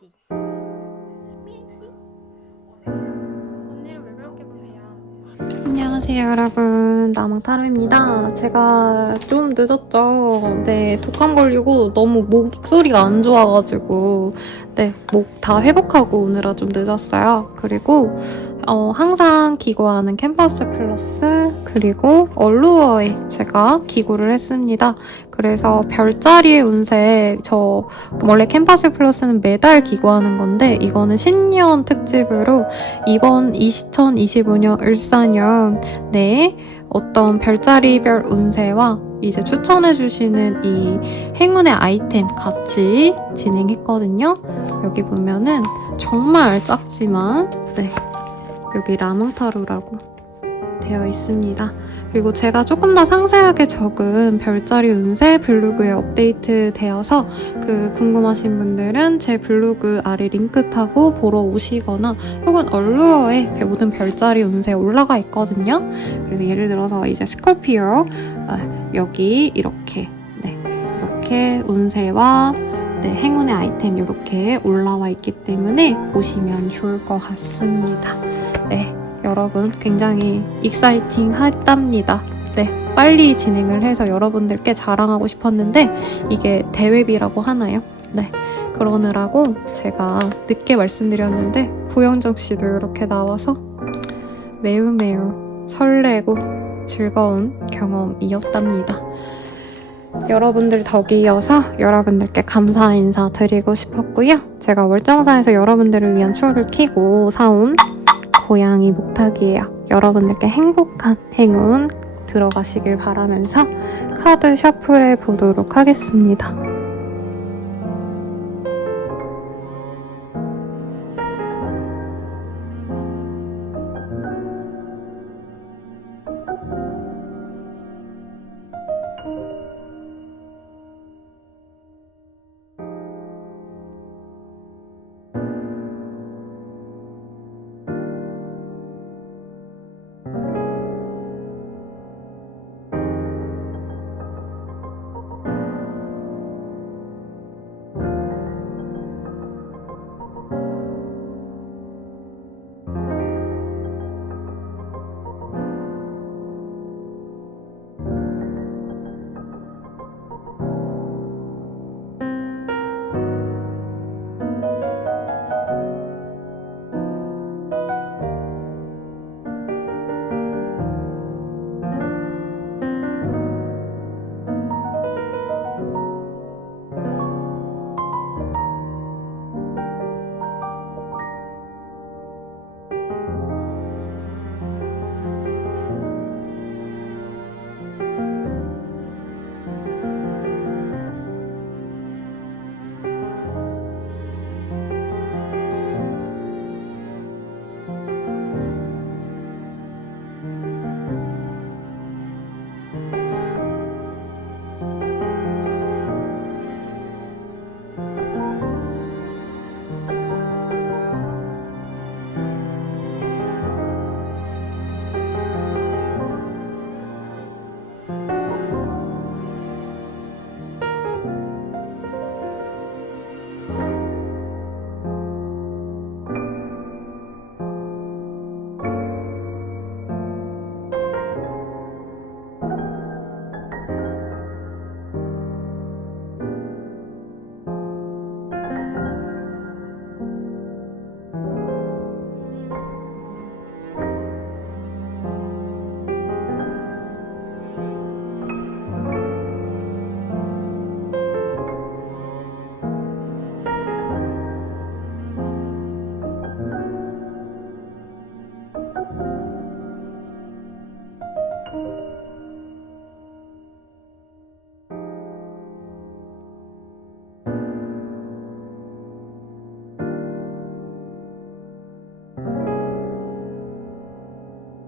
밀씨. 언니를 왜 그렇게 보세요? 안녕하세요 여러분, 라망타로입니다. 제가 좀 늦었죠. 네, 독감 걸리고 너무 목소리가 안 좋아가지고 네, 목 다 회복하고 오느라 좀 늦었어요. 그리고 항상 기고하는 캠퍼스 플러스 그리고 얼루어에 제가 기고를 했습니다. 그래서 별자리의 운세, 저 원래 캠퍼스 플러스는 매달 기고하는 건데 이거는 신년 특집으로 이번 2025년 을사년 네, 어떤 별자리별 운세와 이제 추천해주시는 이 행운의 아이템 같이 진행했거든요. 여기 보면은 정말 작지만 네, 여기 라망타로라고 되어 있습니다. 그리고 제가 조금 더 상세하게 적은 별자리 운세 블로그에 업데이트 되어서 궁금하신 분들은 제 블로그 아래 링크 타고 보러 오시거나 혹은 얼루어에 모든 별자리 운세 올라가 있거든요. 그래서 예를 들어서 이제 스콜피오 여기 이렇게 이렇게 운세와 행운의 아이템 이렇게 올라와 있기 때문에 보시면 좋을 것 같습니다. 네, 여러분 굉장히 익사이팅 했답니다. 네, 빨리 진행을 해서 여러분들께 자랑하고 싶었는데 이게 대회비라고 하나요? 네, 그러느라고 제가 늦게 말씀드렸는데 고영정 씨도 이렇게 나와서 매우 설레고 즐거운 경험이었답니다. 여러분들 덕이어서 여러분들께 감사 인사 드리고 싶었고요. 제가 월정사에서 여러분들을 위한 쇼를 켜고 사온 고양이 목탁이에요. 여러분들께 행복한 행운 들어가시길 바라면서 카드 셔플해 보도록 하겠습니다.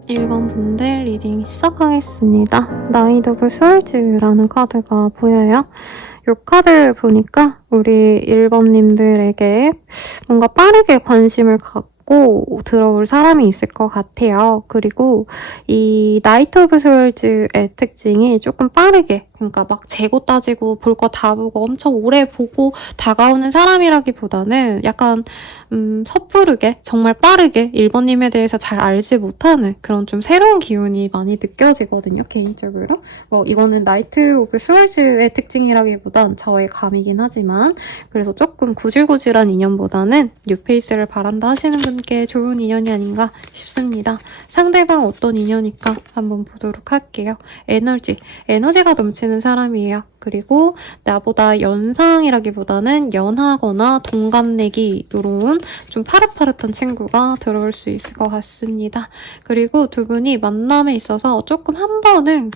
(1번) 분들 리딩 시작하겠습니다. 나이트 오브 스월즈라는 카드가 보여요. 이 카드 보니까 우리 1번님들에게 뭔가 빠르게 관심을 갖고 보고 들어올 사람이 있을 것 같아요. 그리고 이 나이트 오브 소울즈의 특징이 조금 빠르게, 그러니까 막 재고 따지고 볼 거 다 보고 엄청 오래 보고 다가오는 사람이라기보다는 약간 섣부르게 정말 빠르게 1번님에 대해서 잘 알지 못하는 그런 좀 새로운 기운이 많이 느껴지거든요, 개인적으로. 이거는 나이트 오브 소울즈의 특징이라기보단 저의 감이긴 하지만, 그래서 조금 구질구질한 인연보다는 뉴페이스를 바란다 하시는 분께 좋은 인연이 아닌가 싶습니다. 상대방 어떤 인연일까 한번 보도록 할게요. 에너지가 넘치는 사람이에요. 그리고 나보다 연상이라기보다는 연하거나 동갑내기 이런 좀 파릇파릇한 친구가 들어올 수 있을 것 같습니다. 그리고 두 분이 만남에 있어서 조금 한 번은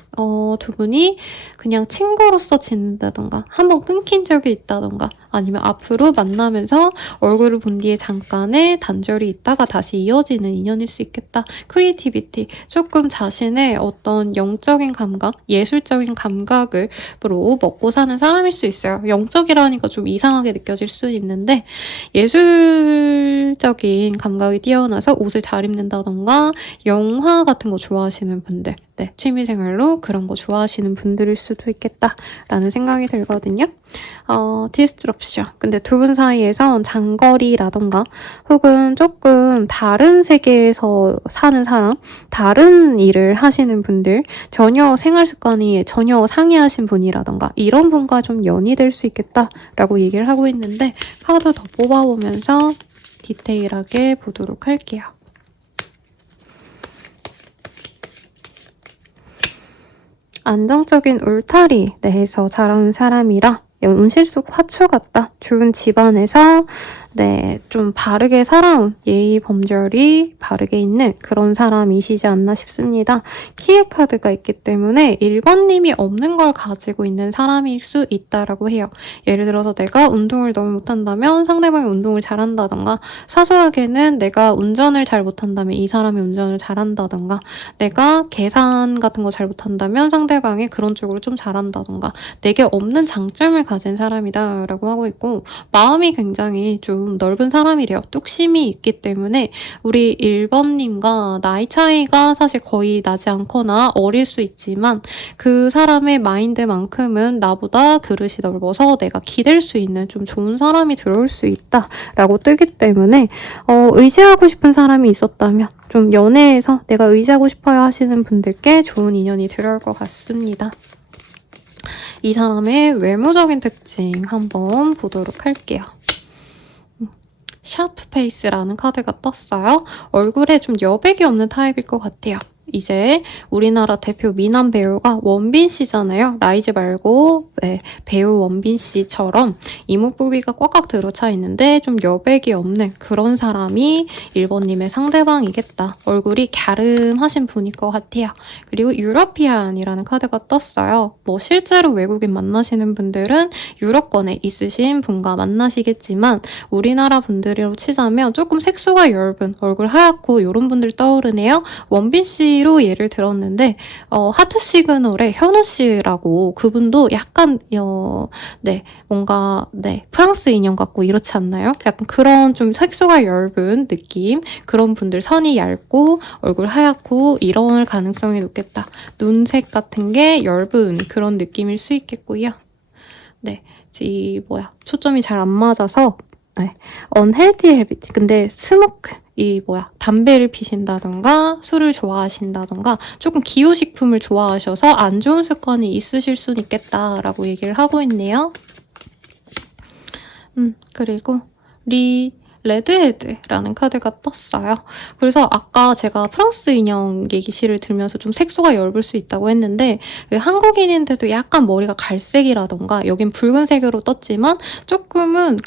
두 분이 그냥 친구로서 지낸다던가 한 번 끊긴 적이 있다던가 아니면 앞으로 만나면서 얼굴을 본 뒤에 잠깐의 단절이 있다가 다시 이어지는 인연일 수 있겠다. 크리에이티비티, 조금 자신의 어떤 영적인 감각, 예술적인 감각으로 먹고 사는 사람일 수 있어요. 영적이라니까 좀 이상하게 느껴질 수 있는데 예술적인 감각이 뛰어나서 옷을 잘 입는다던가 영화 같은 거 좋아하시는 분들, 네, 취미생활로 그런 거 좋아하시는 분들일 수도 있겠다라는 생각이 들거든요. 디스트럽션. 근데 두 분 사이에선 장거리라던가 혹은 조금 다른 세계에서 사는 사람, 다른 일을 하시는 분들, 전혀 생활 습관이 전혀 상이하신 분이라던가 이런 분과 좀 연이 될 수 있겠다라고 얘기를 하고 있는데 카드 더 뽑아보면서 디테일하게 보도록 할게요. 안정적인 울타리 내에서 자라온 사람이라 운실 속 화초 같다. 좋은 집안에서 좀 바르게 살아온 예의 범절이 바르게 있는 그런 사람이시지 않나 싶습니다. 키의 카드가 있기 때문에 1번님이 없는 걸 가지고 있는 사람일 수 있다라고 해요. 예를 들어서 내가 운동을 너무 못한다면 상대방이 운동을 잘한다던가, 사소하게는 내가 운전을 잘 못한다면 이 사람이 운전을 잘한다던가, 내가 계산 같은 거 잘 못한다면 상대방이 그런 쪽으로 좀 잘한다던가, 내게 없는 장점을 가진 사람이다 라고 하고 있고, 마음이 굉장히 좀 넓은 사람이래요. 뚝심이 있기 때문에 우리 1번님과 나이 차이가 사실 거의 나지 않거나 어릴 수 있지만 그 사람의 마인드만큼은 나보다 그릇이 넓어서 내가 기댈 수 있는 좀 좋은 사람이 들어올 수 있다라고 뜨기 때문에 의지하고 싶은 사람이 있었다면 좀 연애에서 내가 의지하고 싶어요 하시는 분들께 좋은 인연이 들어올 것 같습니다. 이 사람의 외모적인 특징 한번 보도록 할게요. 샤프 페이스라는 카드가 떴어요. 얼굴에 좀 여백이 없는 타입일 것 같아요. 이제 우리나라 대표 미남 배우가 원빈 씨잖아요. 라이즈 말고 배우 원빈 씨처럼 이목구비가 꽉꽉 들어차 있는데 좀 여백이 없는 그런 사람이 1번님의 상대방이겠다. 얼굴이 갸름하신 분일 것 같아요. 그리고 유러피안이라는 카드가 떴어요. 실제로 외국인 만나시는 분들은 유럽권에 있으신 분과 만나시겠지만 우리나라 분들로 치자면 조금 색소가 엷은 얼굴 하얗고 이런 분들 떠오르네요. 원빈 씨 로 예를 들었는데 하트 시그널의 현우 씨라고, 그분도 약간 뭔가 프랑스 인형 같고 이렇지 않나요? 약간 그런 좀 색소가 엷은 느낌, 그런 분들, 선이 얇고 얼굴 하얗고 이럴 가능성이 높겠다. 눈색 같은 게 엷은 그런 느낌일 수 있겠고요. 초점이 잘 안 맞아서 unhealthy habit. 근데 스모크, 담배를 피신다던가 술을 좋아하신다던가 조금 기호식품을 좋아하셔서 안 좋은 습관이 있으실 수는 있겠다라고 얘기를 하고 있네요. 그리고 레드헤드라는 카드가 떴어요. 그래서 아까 제가 프랑스 인형 얘기시를 들면서 좀 색소가 엷을 수 있다고 했는데 한국인인데도 약간 머리가 갈색이라던가 여긴 붉은색으로 떴지만 조금은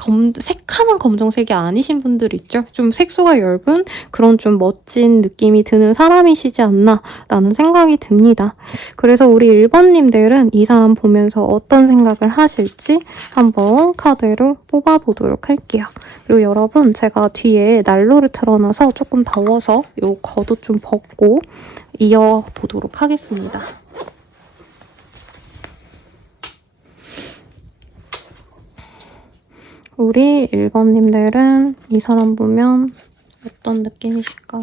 새카만 검정색이 아니신 분들 있죠. 좀 색소가 엷은 그런 좀 멋진 느낌이 드는 사람이시지 않나 라는 생각이 듭니다. 그래서 우리 1번님들은 이 사람 보면서 어떤 생각을 하실지 한번 카드로 뽑아보도록 할게요. 그리고 여러분, 제가 뒤에 난로를 틀어놔서 조금 더워서 이 겉옷 좀 벗고 이어보도록 하겠습니다. 우리 1번님들은 이 사람 보면 어떤 느낌이실까?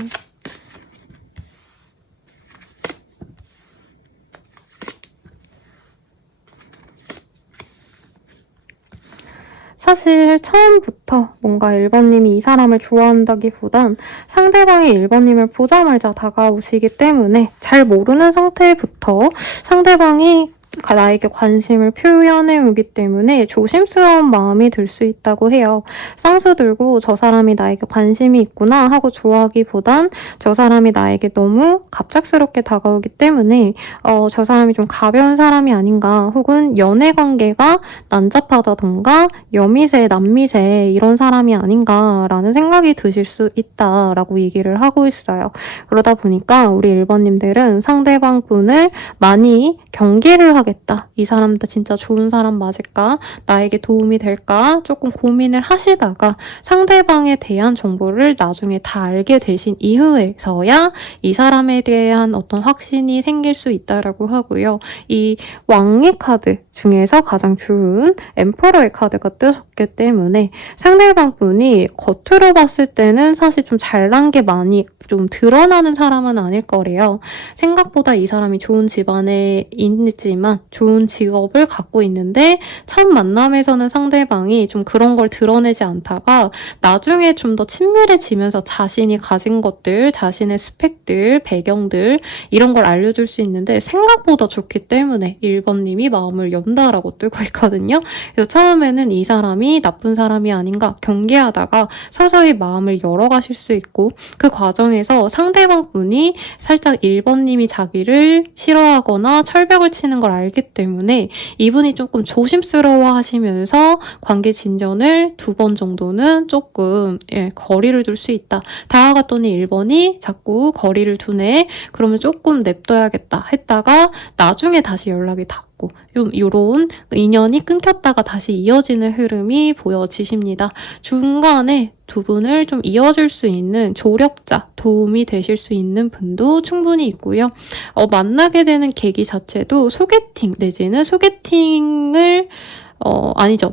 사실 처음부터 뭔가 1번님이 이 사람을 좋아한다기보단 상대방이 1번님을 보자마자 다가오시기 때문에 잘 모르는 상태부터 상대방이 나에게 관심을 표현해 오기 때문에 조심스러운 마음이 들 수 있다고 해요. 쌍수 들고 저 사람이 나에게 관심이 있구나 하고 좋아하기보단 저 사람이 나에게 너무 갑작스럽게 다가오기 때문에 저 사람이 좀 가벼운 사람이 아닌가, 혹은 연애 관계가 난잡하다던가 여미새, 남미새 이런 사람이 아닌가라는 생각이 드실 수 있다라고 얘기를 하고 있어요. 그러다 보니까 우리 1번님들은 상대방 분을 많이 경계를 하겠다. 이 사람도 진짜 좋은 사람 맞을까? 나에게 도움이 될까? 조금 고민을 하시다가 상대방에 대한 정보를 나중에 다 알게 되신 이후에서야 이 사람에 대한 어떤 확신이 생길 수 있다라고 하고요. 이 왕의 카드 중에서 가장 좋은 엠퍼러의 카드가 뜨셨기 때문에 상대방 분이 겉으로 봤을 때는 사실 좀 잘난 게 많이 좀 드러나는 사람은 아닐 거래요. 생각보다 이 사람이 좋은 집안에 있지만 좋은 직업을 갖고 있는데 첫 만남에서는 상대방이 좀 그런 걸 드러내지 않다가 나중에 좀 더 친밀해지면서 자신이 가진 것들, 자신의 스펙들, 배경들 이런 걸 알려줄 수 있는데 생각보다 좋기 때문에 1번님이 마음을 연다라고 뜨고 있거든요. 그래서 처음에는 이 사람이 나쁜 사람이 아닌가 경계하다가 서서히 마음을 열어가실 수 있고, 그 과정에서 상대방 분이 살짝 1번님이 자기를 싫어하거나 철벽을 치는 걸 알기 때문에 이분이 조금 조심스러워 하시면서 관계 진전을 2번 정도는 조금 거리를 둘 수 있다. 다가갔더니 1번이 자꾸 거리를 두네. 그러면 조금 냅둬야겠다 했다가 나중에 다시 연락이 닿고 좀 이런 인연이 끊겼다가 다시 이어지는 흐름이 보여지십니다. 중간에 두 분을 좀 이어줄 수 있는 조력자, 도움이 되실 수 있는 분도 충분히 있고요. 만나게 되는 계기 자체도 소개팅 내지는 소개팅을 아니죠.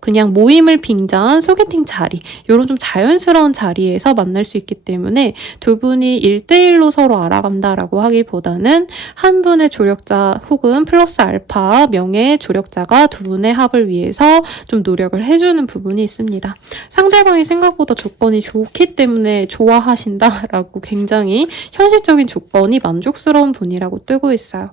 그냥 모임을 빙자한 소개팅 자리, 이런 좀 자연스러운 자리에서 만날 수 있기 때문에 두 분이 1대1로 서로 알아간다라고 하기보다는 한 분의 조력자 혹은 플러스 알파 명예 조력자가 두 분의 합을 위해서 좀 노력을 해주는 부분이 있습니다. 상대방이 생각보다 조건이 좋기 때문에 좋아하신다라고 굉장히 현실적인 조건이 만족스러운 분이라고 뜨고 있어요.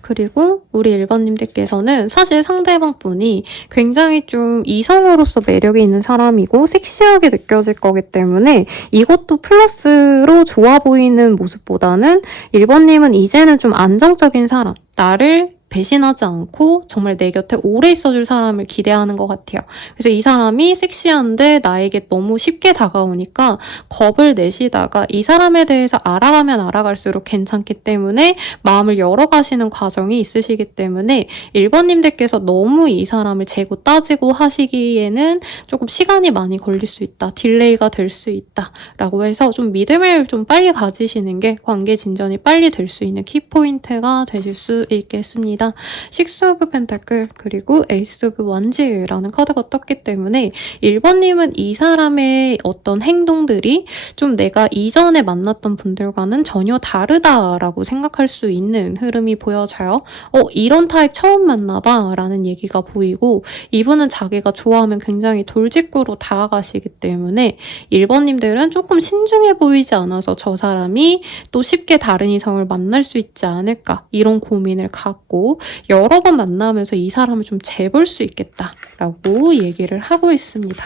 그리고 우리 1번님들께서는 사실 상대방 분이 굉장히 좀 이성으로서 매력이 있는 사람이고 섹시하게 느껴질 거기 때문에 이것도 플러스로 좋아 보이는 모습보다는 1번님은 이제는 좀 안정적인 사람, 나를 배신하지 않고 정말 내 곁에 오래 있어줄 사람을 기대하는 것 같아요. 그래서 이 사람이 섹시한데 나에게 너무 쉽게 다가오니까 겁을 내시다가 이 사람에 대해서 알아가면 알아갈수록 괜찮기 때문에 마음을 열어가시는 과정이 있으시기 때문에 1번님들께서 너무 이 사람을 재고 따지고 하시기에는 조금 시간이 많이 걸릴 수 있다. 딜레이가 될 수 있다. 라고 해서 좀 믿음을 좀 빨리 가지시는 게 관계 진전이 빨리 될 수 있는 키포인트가 되실 수 있겠습니다. 식스 오브 펜타클 그리고 에이스 오브 원즈라는 카드가 떴기 때문에 1번님은 이 사람의 어떤 행동들이 좀 내가 이전에 만났던 분들과는 전혀 다르다라고 생각할 수 있는 흐름이 보여져요. 이런 타입 처음 만나봐 라는 얘기가 보이고, 이분은 자기가 좋아하면 굉장히 돌직구로 다가가시기 때문에 1번님들은 조금 신중해 보이지 않아서 저 사람이 또 쉽게 다른 이성을 만날 수 있지 않을까 이런 고민을 갖고 여러 번 만나면서 이 사람을 좀 재볼 수 있겠다라고 얘기를 하고 있습니다.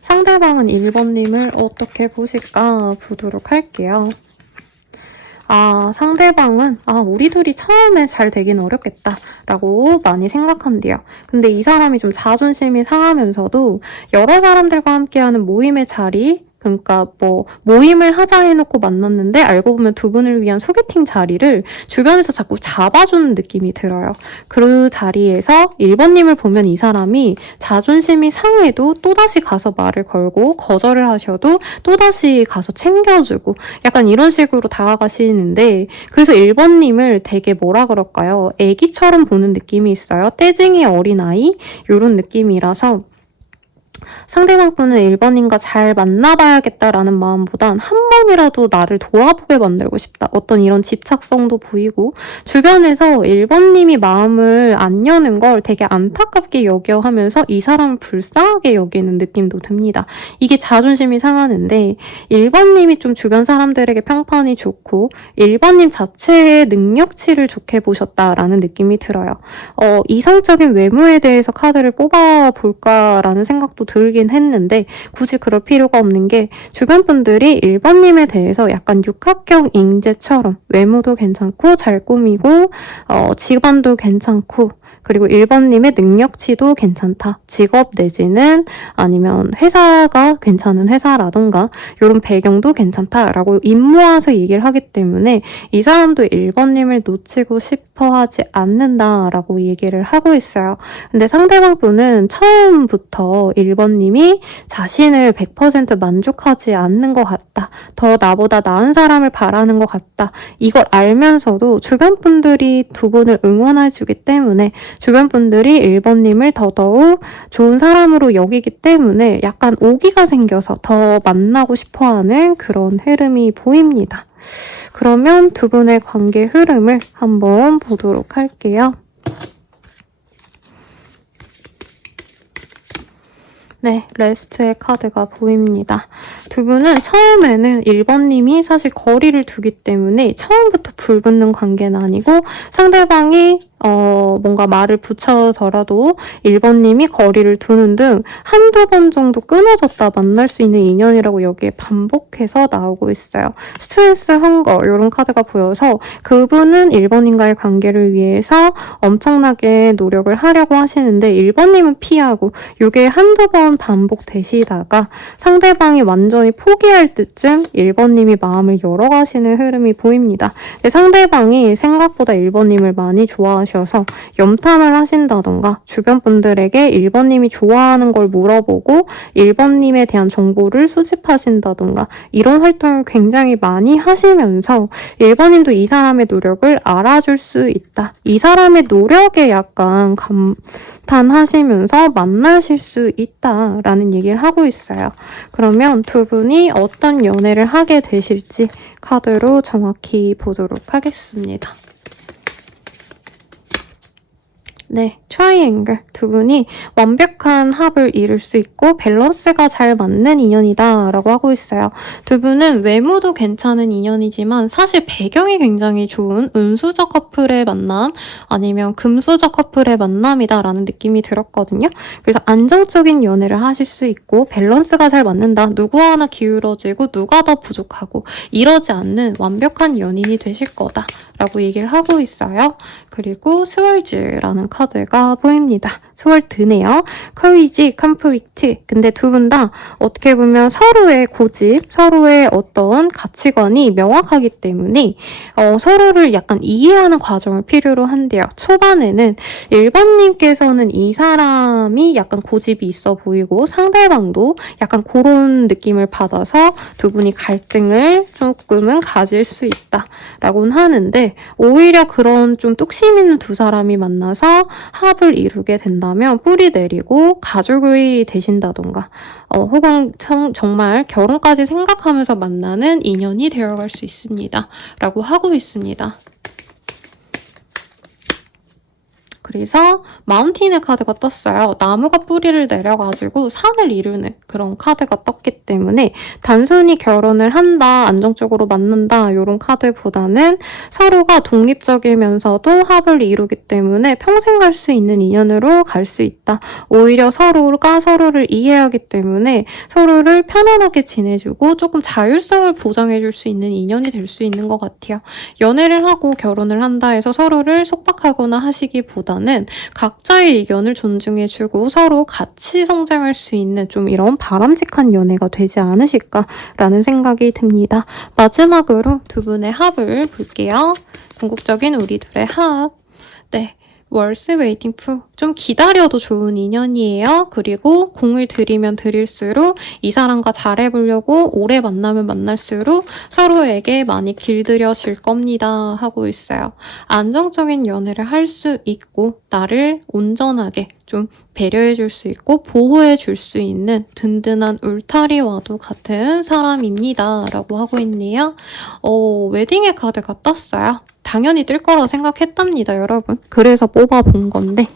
상대방은 1번님을 어떻게 보실까 보도록 할게요. 상대방은 우리 둘이 처음에 잘 되긴 어렵겠다라고 많이 생각한대요. 근데 이 사람이 좀 자존심이 상하면서도 여러 사람들과 함께하는 모임의 자리, 그러니까 모임을 하자 해놓고 만났는데 알고 보면 두 분을 위한 소개팅 자리를 주변에서 자꾸 잡아주는 느낌이 들어요. 그 자리에서 1번님을 보면 이 사람이 자존심이 상해도 또다시 가서 말을 걸고, 거절을 하셔도 또다시 가서 챙겨주고 약간 이런 식으로 다가가시는데, 그래서 1번님을 되게 뭐라 그럴까요? 애기처럼 보는 느낌이 있어요. 떼쟁이 어린아이? 이런 느낌이라서 상대방 분은 1번님과 잘 만나봐야겠다라는 마음보단 한 번이라도 나를 돌아보게 만들고 싶다. 어떤 이런 집착성도 보이고 주변에서 1번님이 마음을 안 여는 걸 되게 안타깝게 여겨 하면서 이 사람을 불쌍하게 여기는 느낌도 듭니다. 이게 자존심이 상하는데 1번님이 좀 주변 사람들에게 평판이 좋고 1번님 자체의 능력치를 좋게 보셨다라는 느낌이 들어요. 이성적인 외모에 대해서 카드를 뽑아볼까라는 생각도 들긴 했는데 굳이 그럴 필요가 없는 게 주변 분들이 1번님에 대해서 약간 육각형 인재처럼 외모도 괜찮고 잘 꾸미고 직업도 괜찮고 그리고 1번님의 능력치도 괜찮다. 직업 내지는 아니면 회사가 괜찮은 회사라던가 이런 배경도 괜찮다라고 입 모아서 얘기를 하기 때문에 이 사람도 1번님을 놓치고 싶어 하지 않는다라고 얘기를 하고 있어요. 근데 상대방 분은 처음부터 1번님이 자신을 100% 만족하지 않는 것 같다. 더 나보다 나은 사람을 바라는 것 같다. 이걸 알면서도 주변 분들이 두 분을 응원해주기 때문에 주변 분들이 1번님을 더더욱 좋은 사람으로 여기기 때문에 약간 오기가 생겨서 더 만나고 싶어하는 그런 흐름이 보입니다. 그러면 두 분의 관계 흐름을 한번 보도록 할게요. 네, 레스트의 카드가 보입니다. 두 분은 처음에는 1번님이 사실 거리를 두기 때문에 처음부터 불붙는 관계는 아니고 상대방이 뭔가 말을 붙여더라도 1번님이 거리를 두는 등 한두 번 정도 끊어졌다 만날 수 있는 인연이라고 여기에 반복해서 나오고 있어요. 스트레스, 헝거 이런 카드가 보여서 그분은 1번님과의 관계를 위해서 엄청나게 노력을 하려고 하시는데 1번님은 피하고 이게 한두 번 반복되시다가 상대방이 완전히 포기할 때쯤 1번님이 마음을 열어가시는 흐름이 보입니다. 근데 상대방이 생각보다 1번님을 많이 좋아하셔서 염탐을 하신다던가 주변 분들에게 1번님이 좋아하는 걸 물어보고 1번님에 대한 정보를 수집하신다던가 이런 활동을 굉장히 많이 하시면서 1번님도 이 사람의 노력을 알아줄 수 있다. 이 사람의 노력에 약간 감탄하시면서 만나실 수 있다라는 얘기를 하고 있어요. 그러면 두 분이 어떤 연애를 하게 되실지 카드로 정확히 보도록 하겠습니다. 네, 트라이앵글 두 분이 완벽한 합을 이룰 수 있고 밸런스가 잘 맞는 인연이다 라고 하고 있어요. 두 분은 외모도 괜찮은 인연이지만 사실 배경이 굉장히 좋은 은수저 커플의 만남 아니면 금수저 커플의 만남이다 라는 느낌이 들었거든요. 그래서 안정적인 연애를 하실 수 있고 밸런스가 잘 맞는다. 누구 하나 기울어지고 누가 더 부족하고 이러지 않는 완벽한 연인이 되실 거다 라고 얘기를 하고 있어요. 그리고 스월즈라는 카드가 보입니다. 스월드네요. 커리지, 컴플리트. 근데 두 분 다 어떻게 보면 서로의 고집, 서로의 어떤 가치관이 명확하기 때문에 서로를 약간 이해하는 과정을 필요로 한대요. 초반에는 1번님께서는 이 사람이 약간 고집이 있어 보이고 상대방도 약간 그런 느낌을 받아서 두 분이 갈등을 조금은 가질 수 있다라고는 하는데 오히려 그런 좀 뚝심 있는 두 사람이 만나서 합을 이루게 된다면 뿌리 내리고 가족이 되신다던가 혹은 정말 결혼까지 생각하면서 만나는 인연이 되어갈 수 있습니다. 라고 하고 있습니다. 그래서 마운틴의 카드가 떴어요. 나무가 뿌리를 내려가지고 산을 이루는 그런 카드가 떴기 때문에 단순히 결혼을 한다, 안정적으로 만난다 이런 카드보다는 서로가 독립적이면서도 합을 이루기 때문에 평생 갈 수 있는 인연으로 갈 수 있다. 오히려 서로가 서로를 이해하기 때문에 서로를 편안하게 지내주고 조금 자율성을 보장해줄 수 있는 인연이 될 수 있는 것 같아요. 연애를 하고 결혼을 한다 해서 서로를 속박하거나 하시기보다는 각자의 의견을 존중해주고 서로 같이 성장할 수 있는 좀 이런 바람직한 연애가 되지 않으실까라는 생각이 듭니다. 마지막으로 두 분의 합을 볼게요. 궁극적인 우리 둘의 합. 네. 월스 웨이팅 푸. 좀 기다려도 좋은 인연이에요. 그리고 공을 들이면 들일수록 이 사람과 잘해보려고 오래 만나면 만날수록 서로에게 많이 길들여질 겁니다. 하고 있어요. 안정적인 연애를 할 수 있고 나를 온전하게 좀 배려해줄 수 있고 보호해줄 수 있는 든든한 울타리와도 같은 사람입니다. 라고 하고 있네요. 웨딩의 카드가 떴어요. 당연히 뜰 거라고 생각했답니다, 여러분. 그래서 뽑아본 건데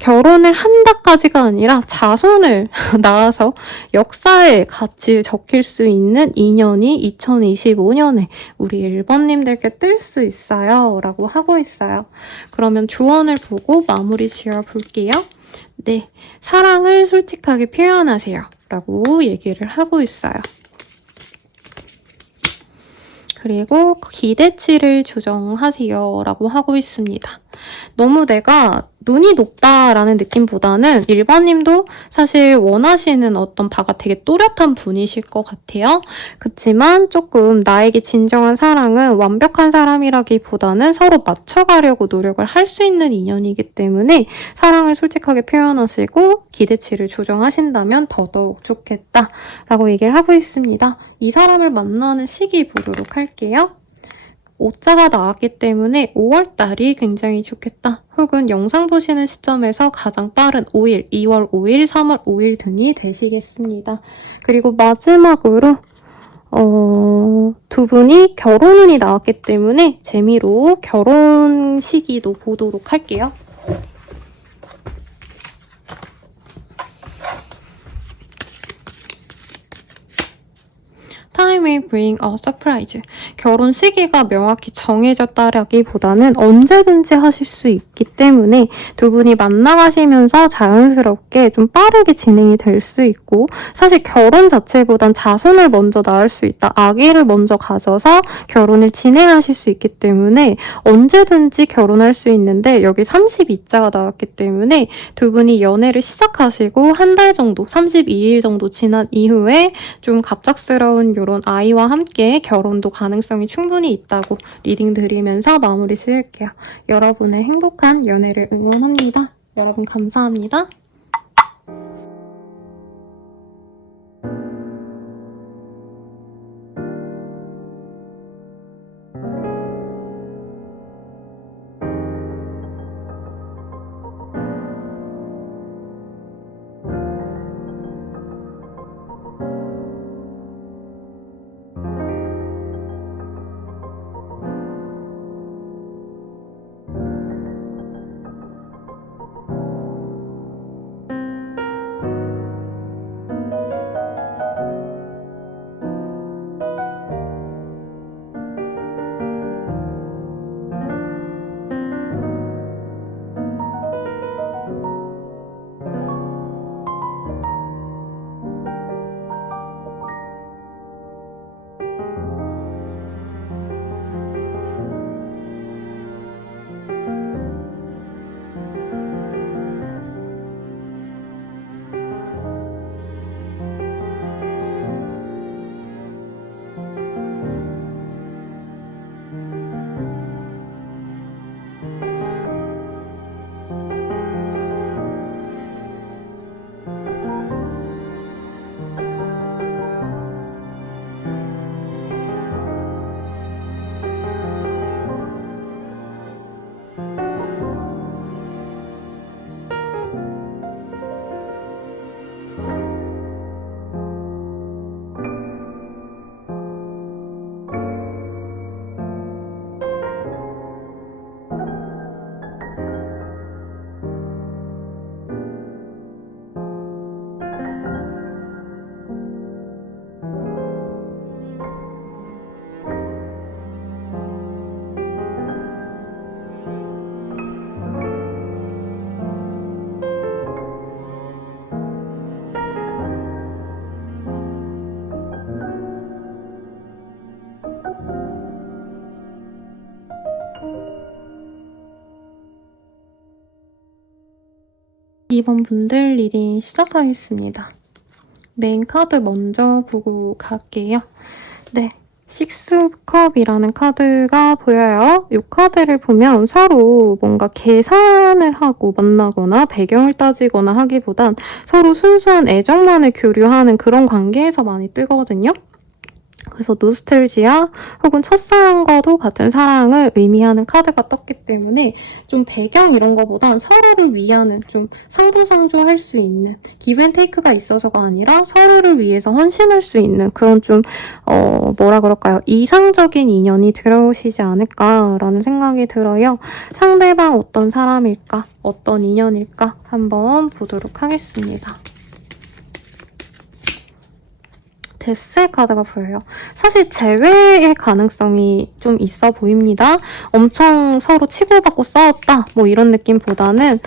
결혼을 한다까지가 아니라 자손을 낳아서 역사에 같이 적힐 수 있는 인연이 2025년에 우리 1번님들께 뜰 수 있어요. 라고 하고 있어요. 그러면 조언을 보고 마무리 지어볼게요. 네, 사랑을 솔직하게 표현하세요. 라고 얘기를 하고 있어요. 그리고 기대치를 조정하세요. 라고 하고 있습니다. 너무 내가 눈이 높다라는 느낌보다는 1번님도 사실 원하시는 어떤 바가 되게 또렷한 분이실 것 같아요. 그치만 조금 나에게 진정한 사랑은 완벽한 사람이라기보다는 서로 맞춰가려고 노력을 할 수 있는 인연이기 때문에 사랑을 솔직하게 표현하시고 기대치를 조정하신다면 더더욱 좋겠다라고 얘기를 하고 있습니다. 이 사람을 만나는 시기 보도록 할게요. 5자가 나왔기 때문에 5월달이 굉장히 좋겠다. 혹은 영상 보시는 시점에서 가장 빠른 5일, 2월 5일, 3월 5일 등이 되시겠습니다. 그리고 마지막으로 두 분이 결혼운이 나왔기 때문에 재미로 결혼 시기도 보도록 할게요. Time will bring a surprise. 결혼 시기가 명확히 정해졌다라기보다는 언제든지 하실 수 있기 때문에 두 분이 만나가시면서 자연스럽게 좀 빠르게 진행이 될 수 있고 사실 결혼 자체보단 자손을 먼저 낳을 수 있다. 아기를 먼저 가져서 결혼을 진행하실 수 있기 때문에 언제든지 결혼할 수 있는데 여기 32자가 나왔기 때문에 두 분이 연애를 시작하시고 한 달 정도, 32일 정도 지난 이후에 좀 갑작스러운 이런 아이와 함께 결혼도 가능성이 충분히 있다고 리딩 드리면서 마무리 지을게요. 여러분의 행복한 연애를 응원합니다. 여러분 감사합니다. 이번 분들 리딩 시작하겠습니다. 메인 카드 먼저 보고 갈게요. 네, 식스컵이라는 카드가 보여요. 이 카드를 보면 서로 뭔가 계산을 하고 만나거나 배경을 따지거나 하기보단 서로 순수한 애정만을 교류하는 그런 관계에서 많이 뜨거든요. 그래서 노스텔지아 혹은 첫사랑과도 같은 사랑을 의미하는 카드가 떴기 때문에 좀 배경 이런 거보단 서로를 위하는 좀 상부상조할 수 있는 기브앤테이크가 있어서가 아니라 서로를 위해서 헌신할 수 있는 그런 좀 뭐라 그럴까요? 이상적인 인연이 들어오시지 않을까라는 생각이 들어요. 상대방 어떤 사람일까? 어떤 인연일까? 한번 보도록 하겠습니다. 데스의 카드가 보여요. 사실 재회의 가능성이 좀 있어 보입니다. 엄청 서로 치고받고 싸웠다 뭐 이런 느낌보다는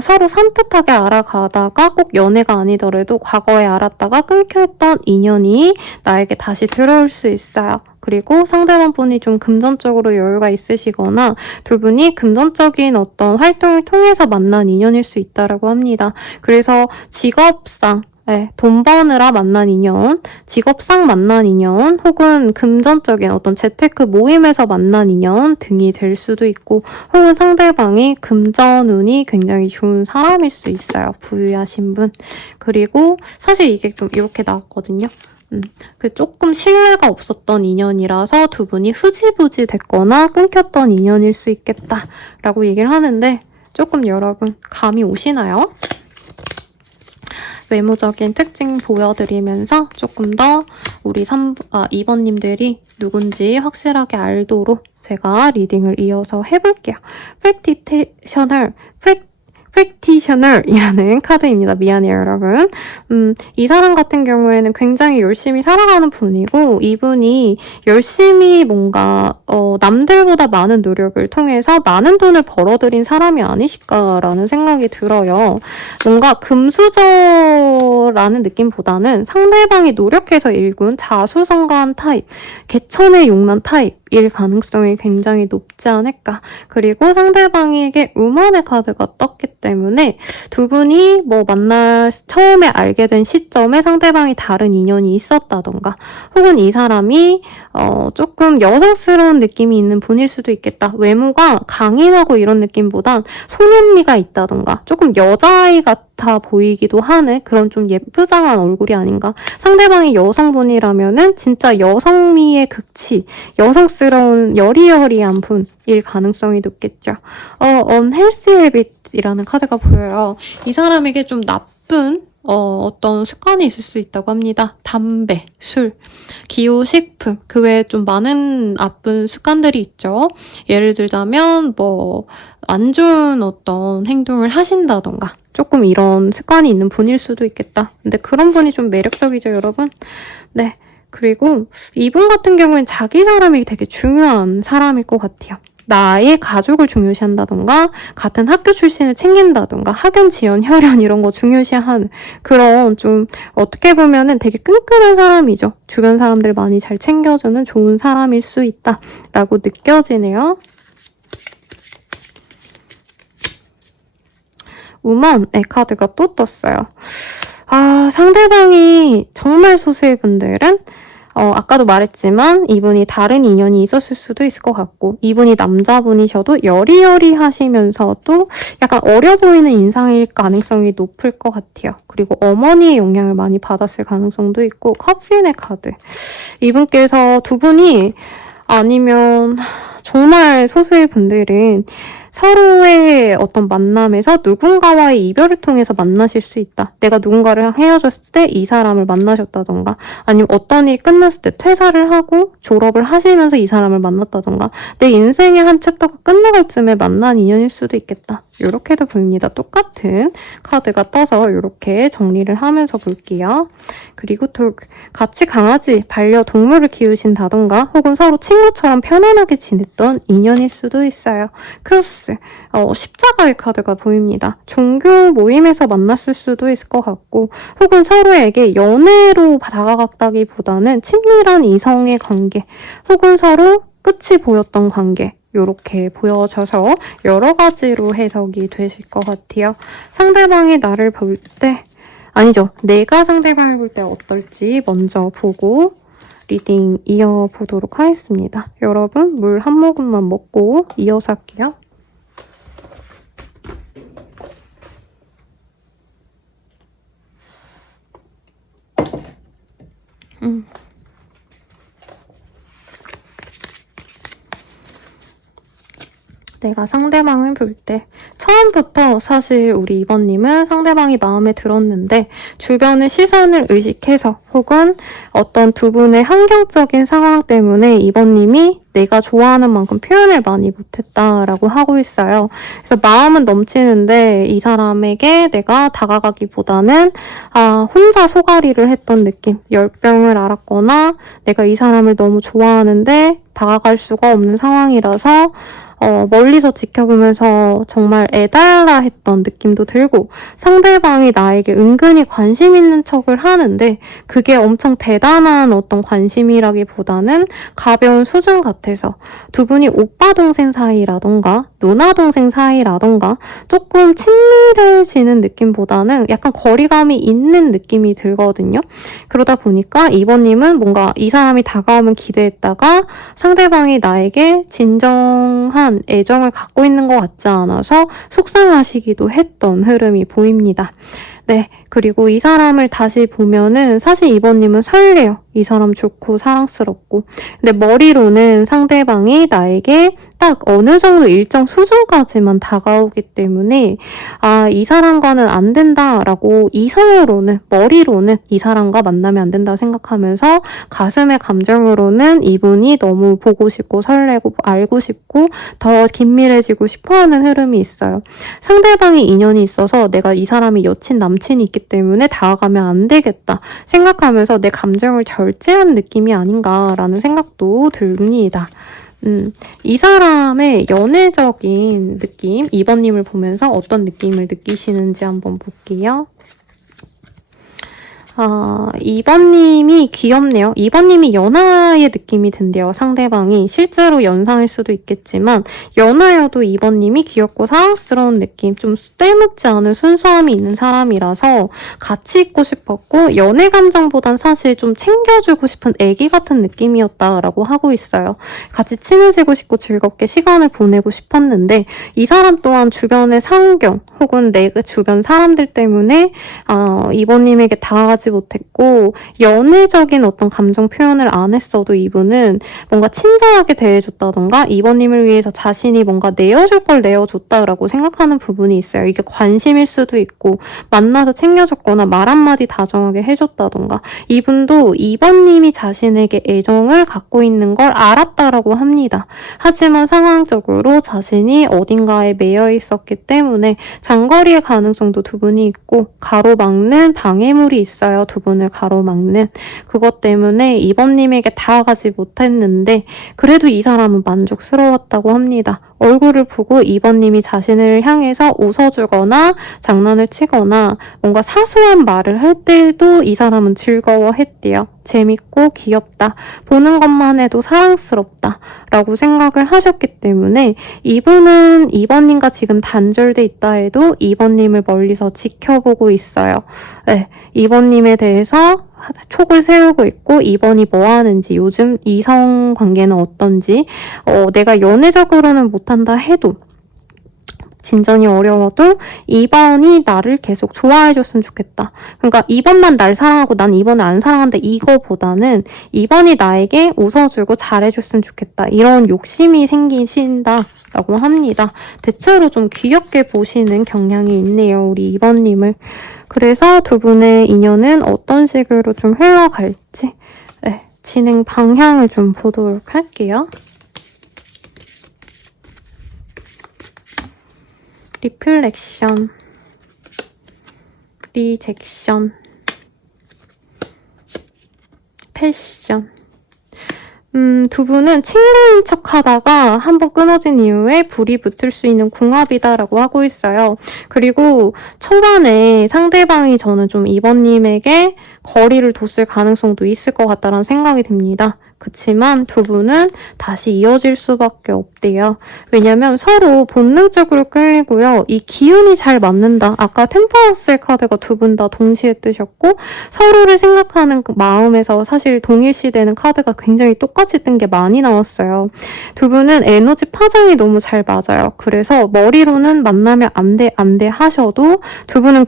서로 산뜻하게 알아가다가 꼭 연애가 아니더라도 과거에 알았다가 끊겨있던 인연이 나에게 다시 들어올 수 있어요. 그리고 상대방 분이 좀 금전적으로 여유가 있으시거나 두 분이 금전적인 어떤 활동을 통해서 만난 인연일 수 있다고 합니다. 그래서 직업상 네, 돈 버느라 만난 인연, 직업상 만난 인연, 혹은 금전적인 어떤 재테크 모임에서 만난 인연 등이 될 수도 있고, 혹은 상대방이 금전운이 굉장히 좋은 사람일 수 있어요. 부유하신 분. 그리고 사실 이게 좀 이렇게 나왔거든요. 조금 신뢰가 없었던 인연이라서 두 분이 흐지부지 됐거나 끊겼던 인연일 수 있겠다라고 얘기를 하는데 조금 여러분 감이 오시나요? 외모적인 특징 보여드리면서 조금 더 우리 2번님들이 누군지 확실하게 알도록 제가 리딩을 이어서 해볼게요. 프랙티셔널이라는 카드입니다. 미안해요, 여러분. 이 사람 같은 경우에는 굉장히 열심히 살아가는 분이고, 이분이 열심히 뭔가 남들보다 많은 노력을 통해서 많은 돈을 벌어들인 사람이 아니실까라는 생각이 들어요. 뭔가 금수저라는 느낌보다는 상대방이 노력해서 일군 자수성가한 타입, 개천의 용난 타입일 가능성이 굉장히 높지 않을까. 그리고 상대방에게 우먼의 카드가 떴기 때문에 두 분이 뭐 처음에 알게 된 시점에 상대방이 다른 인연이 있었다던가, 혹은 이 사람이 조금 여성스러운 느낌이 있는 분일 수도 있겠다. 외모가 강인하고 이런 느낌보단 소년미가 있다던가, 조금 여자아이 같아 보이기도 하는 그런 좀 예쁘장한 얼굴이 아닌가. 상대방이 여성분이라면은 진짜 여성미의 극치, 여성스러운 여리여리한 분일 가능성이 높겠죠. unhealthy habit이라는 카드가 보여요. 이 사람에게 좀 나쁜 어떤 습관이 있을 수 있다고 합니다. 담배, 술, 기호식품, 그 외에 좀 많은 나쁜 습관들이 있죠. 예를 들자면 안 좋은 어떤 행동을 하신다던가, 조금 이런 습관이 있는 분일 수도 있겠다. 근데 그런 분이 좀 매력적이죠, 여러분? 네. 그리고 이분 같은 경우엔 자기 사람이 되게 중요한 사람일 것 같아요. 나의 가족을 중요시한다던가, 같은 학교 출신을 챙긴다던가, 학연, 지연, 혈연 이런 거 중요시하는 그런 좀 어떻게 보면은 되게 끈끈한 사람이죠. 주변 사람들 많이 잘 챙겨주는 좋은 사람일 수 있다라고 느껴지네요. 우먼의 카드가 또 떴어요. 상대방이 정말 소수의 분들은 아까도 말했지만 이분이 다른 인연이 있었을 수도 있을 것 같고, 이분이 남자분이셔도 여리여리하시면서도 약간 어려 보이는 인상일 가능성이 높을 것 같아요. 그리고 어머니의 영향을 많이 받았을 가능성도 있고, 커피인의 카드. 이분께서 두 분이 아니면 정말 소수의 분들은 서로의 어떤 만남에서 누군가와의 이별을 통해서 만나실 수 있다. 내가 누군가를 헤어졌을 때 이 사람을 만나셨다던가, 아니면 어떤 일이 끝났을 때 퇴사를 하고 졸업을 하시면서 이 사람을 만났다던가, 내 인생의 한 챕터가 끝나갈 쯤에 만난 인연일 수도 있겠다. 이렇게도 보입니다. 똑같은 카드가 떠서 이렇게 정리를 하면서 볼게요. 그리고 또 같이 강아지, 반려동물을 키우신다던가, 혹은 서로 친구처럼 편안하게 지냈던 인연일 수도 있어요. 크로스, 십자가의 카드가 보입니다. 종교 모임에서 만났을 수도 있을 것 같고, 혹은 서로에게 연애로 다가갔다기보다는 친밀한 이성의 관계, 혹은 서로 끝이 보였던 관계, 이렇게 보여져서 여러 가지로 해석이 되실 것 같아요. 상대방이 나를 볼 때, 아니죠. 내가 상대방을 볼 때 어떨지 먼저 보고 리딩 이어보도록 하겠습니다. 여러분, 물 한 모금만 먹고 이어서 할게요. 내가 상대방을 볼 때 처음부터 사실 우리 이번님은 상대방이 마음에 들었는데 주변의 시선을 의식해서 혹은 어떤 두 분의 환경적인 상황 때문에 이번님이 내가 좋아하는 만큼 표현을 많이 못했다라고 하고 있어요. 그래서 마음은 넘치는데 이 사람에게 내가 다가가기보다는 혼자 소가리를 했던 느낌, 열병을 앓았거나 내가 이 사람을 너무 좋아하는데 다가갈 수가 없는 상황이라서 멀리서 지켜보면서 정말 애달라 했던 느낌도 들고 상대방이 나에게 은근히 관심 있는 척을 하는데 그게 엄청 대단한 어떤 관심이라기보다는 가벼운 수준 같아서 두 분이 오빠 동생 사이라던가 누나 동생 사이라던가 조금 친밀해지는 느낌보다는 약간 거리감이 있는 느낌이 들거든요. 그러다 보니까 이번님은 뭔가 이 사람이 다가오면 기대했다가 상대방이 나에게 진정한 애정을 갖고 있는 것 같지 않아서 속상하시기도 했던 흐름이 보입니다. 네, 그리고 이 사람을 다시 보면은 사실 이번님은 설레요. 이 사람 좋고 사랑스럽고. 근데 머리로는 상대방이 나에게 딱 어느 정도 일정 수준까지만 다가오기 때문에 이 사람과는 안 된다라고 이성으로는, 머리로는 이 사람과 만나면 안 된다 생각하면서 가슴의 감정으로는 이분이 너무 보고 싶고 설레고 알고 싶고 더 긴밀해지고 싶어하는 흐름이 있어요. 상대방이 인연이 있어서 내가 이 사람이 여친, 남친이 있기 때문에 다가가면 안 되겠다 생각하면서 내 감정을 절제한 느낌이 아닌가라는 생각도 듭니다. 이 사람의 연애적인 느낌, 이번님을 보면서 어떤 느낌을 느끼시는지 한번 볼게요. 2번님이 귀엽네요. 2번님이 연하의 느낌이 든대요. 상대방이. 실제로 연상일 수도 있겠지만 연하여도 2번님이 귀엽고 사랑스러운 느낌, 좀 때묻지 않은 순수함이 있는 사람이라서 같이 있고 싶었고 연애 감정보단 사실 좀 챙겨주고 싶은 애기 같은 느낌이었다라고 하고 있어요. 같이 친해지고 싶고 즐겁게 시간을 보내고 싶었는데 이 사람 또한 주변의 상경 혹은 내 주변 사람들 때문에 2번님에게 다가가지 못했고 연애적인 어떤 감정 표현을 안 했어도 이분은 뭔가 친절하게 대해줬다던가 이번님을 위해서 자신이 뭔가 내어줄 걸 내어줬다라고 생각하는 부분이 있어요. 이게 관심일 수도 있고 만나서 챙겨줬거나 말 한마디 다정하게 해줬다던가 이분도 이번님이 자신에게 애정을 갖고 있는 걸 알았다라고 합니다. 하지만 상황적으로 자신이 어딘가에 매여 있었기 때문에 장거리의 가능성도 두 분이 있고 가로막는 방해물이 있어요. 두 분을 가로막는. 그것 때문에 이번님에게 다가가지 못했는데 그래도 이 사람은 만족스러웠다고 합니다. 얼굴을 보고 이번님이 자신을 향해서 웃어주거나 장난을 치거나 뭔가 사소한 말을 할 때도 이 사람은 즐거워했대요. 재밌고 귀엽다. 보는 것만 해도 사랑스럽다. 라고 생각을 하셨기 때문에 이분은 이번님과 지금 단절돼 있다 해도 이번님을 멀리서 지켜보고 있어요. 네, 이번님에 대해서 촉을 세우고 있고 이번이 뭐 하는지 요즘 이성 관계는 어떤지 내가 연애적으로는 못한다 해도 진전이 어려워도 2번이 나를 계속 좋아해줬으면 좋겠다. 그러니까 2번만 날 사랑하고 난 2번을 안 사랑한다 이거보다는 2번이 나에게 웃어주고 잘해줬으면 좋겠다. 이런 욕심이 생기신다라고 합니다. 대체로 좀 귀엽게 보시는 경향이 있네요. 우리 2번님을. 그래서 두 분의 인연은 어떤 식으로 좀 흘러갈지 진행 방향을 좀 보도록 할게요. 리플렉션, 리젝션, 패션. 두 분은 친구인 척 하다가 한번 끊어진 이후에 불이 붙을 수 있는 궁합이다라고 하고 있어요. 그리고 초반에 상대방이 저는 좀 이번님에게 거리를 뒀을 가능성도 있을 것 같다라는 생각이 듭니다. 그치만 두 분은 다시 이어질 수밖에 없대요. 왜냐면 서로 본능적으로 끌리고요. 이 기운이 잘 맞는다. 아까 템퍼런스의 카드가 두 분 다 동시에 뜨셨고 서로를 생각하는 그 마음에서 사실 동일시되는 카드가 굉장히 똑같이 뜬 게 많이 나왔어요. 두 분은 에너지 파장이 너무 잘 맞아요. 그래서 머리로는 만나면 안 돼 하셔도 두 분은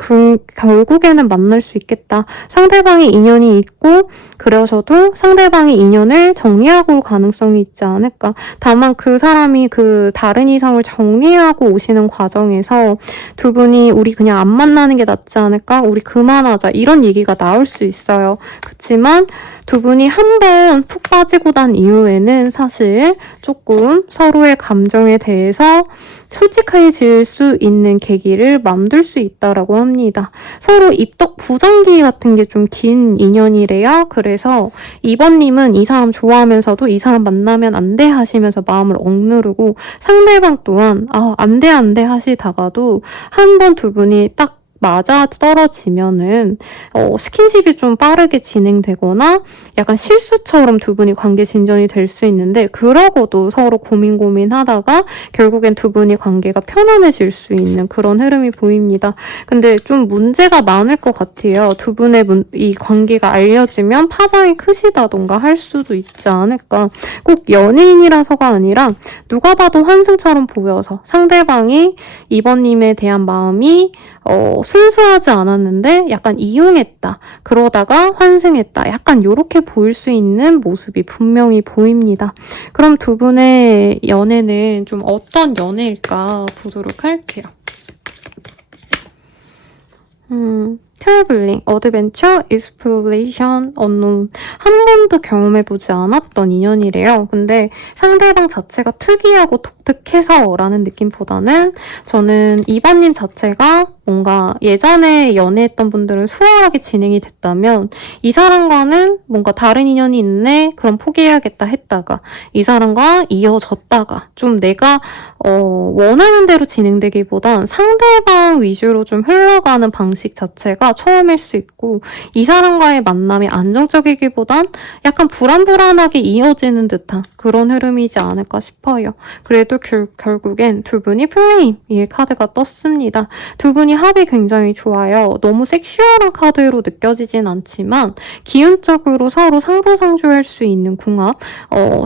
결국에는 만날 수 있겠다. 상대방이 인연이 있고 그러셔도 상대방이 인연을 정리하고 올 가능성이 있지 않을까. 다만 그 사람이 그 다른 이성을 정리하고 오시는 과정에서 두 분이 우리 그냥 안 만나는 게 낫지 않을까? 우리 그만하자. 이런 얘기가 나올 수 있어요. 그치만 두 분이 한 번 푹 빠지고 난 이후에는 사실 조금 서로의 감정에 대해서 솔직해질 수 있는 계기를 만들 수 있다라고 합니다. 서로 입덕 부정기 같은 게 좀 긴 인연이래요. 그래서 2번님은 이 사람 좋아하면서도 이 사람 만나면 안 돼 하시면서 마음을 억누르고 상대방 또한 안 돼 하시다가도 한 번 두 분이 딱 맞아 떨어지면은 스킨십이 좀 빠르게 진행되거나 약간 실수처럼 두 분이 관계 진전이 될 수 있는데 그러고도 서로 고민하다가 결국엔 두 분이 관계가 편안해질 수 있는 그런 흐름이 보입니다. 근데 좀 문제가 많을 것 같아요. 두 분의 이 관계가 알려지면 파장이 크시다던가 할 수도 있지 않을까. 꼭 연예인이라서가 아니라 누가 봐도 환승처럼 보여서 상대방이 이번님에 대한 마음이 순수하지 않았는데 약간 이용했다. 그러다가 환승했다. 약간 이렇게 보일 수 있는 모습이 분명히 보입니다. 그럼 두 분의 연애는 좀 어떤 연애일까 보도록 할게요. 트래블링, 어드벤처, 익스플로레이션, 언노운. 한 번도 경험해보지 않았던 인연이래요. 근데 상대방 자체가 특이하고 독특해서 라는 느낌보다는 저는 이번님 자체가 뭔가 예전에 연애했던 분들은 수월하게 진행이 됐다면 이 사람과는 뭔가 다른 인연이 있네? 그럼 포기해야겠다 했다가 이 사람과 이어졌다가 좀 내가 원하는 대로 진행되기보단 상대방 위주로 좀 흘러가는 방식 자체가 처음일 수 있고 이 사람과의 만남이 안정적이기보단 약간 불안불안하게 이어지는 듯한 그런 흐름이지 않을까 싶어요. 그래도 결국엔 두 분이 플레임의 카드가 떴습니다. 두 분이 합이 굉장히 좋아요. 너무 섹슈얼한 카드로 느껴지진 않지만 기운적으로 서로 상부상조할 수 있는 궁합,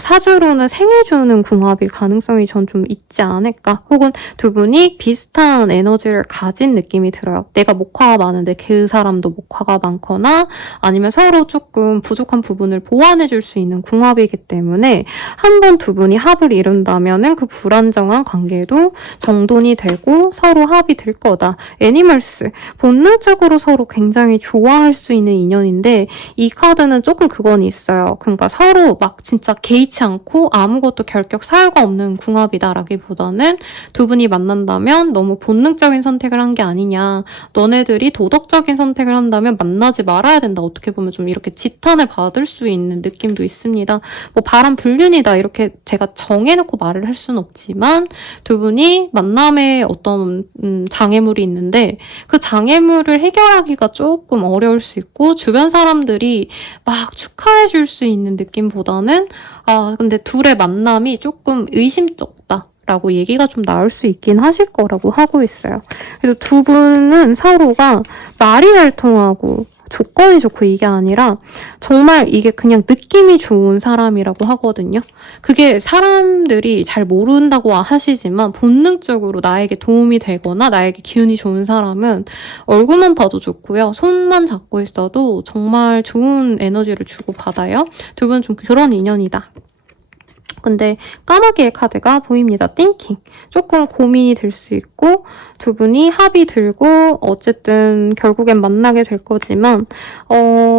사주로는 생해 주는 궁합일 가능성이 전 좀 있지 않을까. 혹은 두 분이 비슷한 에너지를 가진 느낌이 들어요. 내가 목화가 많은데 그 사람도 목화가 많거나 아니면 서로 조금 부족한 부분을 보완해줄 수 있는 궁합이기 때문에 한 번 두 분이 합을 이룬다면은 그 불안정한 관계도 정돈이 되고 서로 합이 될 거다. 애니멀스, 본능적으로 서로 굉장히 좋아할 수 있는 인연인데 이 카드는 조금 그건 있어요. 그러니까 서로 막 진짜 개의치 않고 아무것도 결격 사유가 없는 궁합이다라기보다는 두 분이 만난다면 너무 본능적인 선택을 한 게 아니냐. 너네들이 도덕적인 선택을 한다면 만나지 말아야 된다. 어떻게 보면 좀 이렇게 지탄을 받을 수 있는 느낌도 있습니다. 뭐 바람 불륜이다 이렇게 제가 정해놓고 말을 할 수는 없지만 두 분이 만남에 어떤 장애물이 있는데 그 장애물을 해결하기가 조금 어려울 수 있고 주변 사람들이 막 축하해줄 수 있는 느낌보다는 근데 둘의 만남이 조금 의심쩍다 라고 얘기가 좀 나올 수 있긴 하실 거라고 하고 있어요. 그래서 두 분은 서로가 말이 잘 통하고 조건이 좋고 이게 아니라 정말 이게 그냥 느낌이 좋은 사람이라고 하거든요. 그게 사람들이 잘 모른다고 하시지만 본능적으로 나에게 도움이 되거나 나에게 기운이 좋은 사람은 얼굴만 봐도 좋고요. 손만 잡고 있어도 정말 좋은 에너지를 주고받아요. 두 분은 좀 그런 인연이다. 근데 까마귀의 카드가 보입니다. 띵킹. 조금 고민이 될 수 있고 두 분이 합이 들고 어쨌든 결국엔 만나게 될 거지만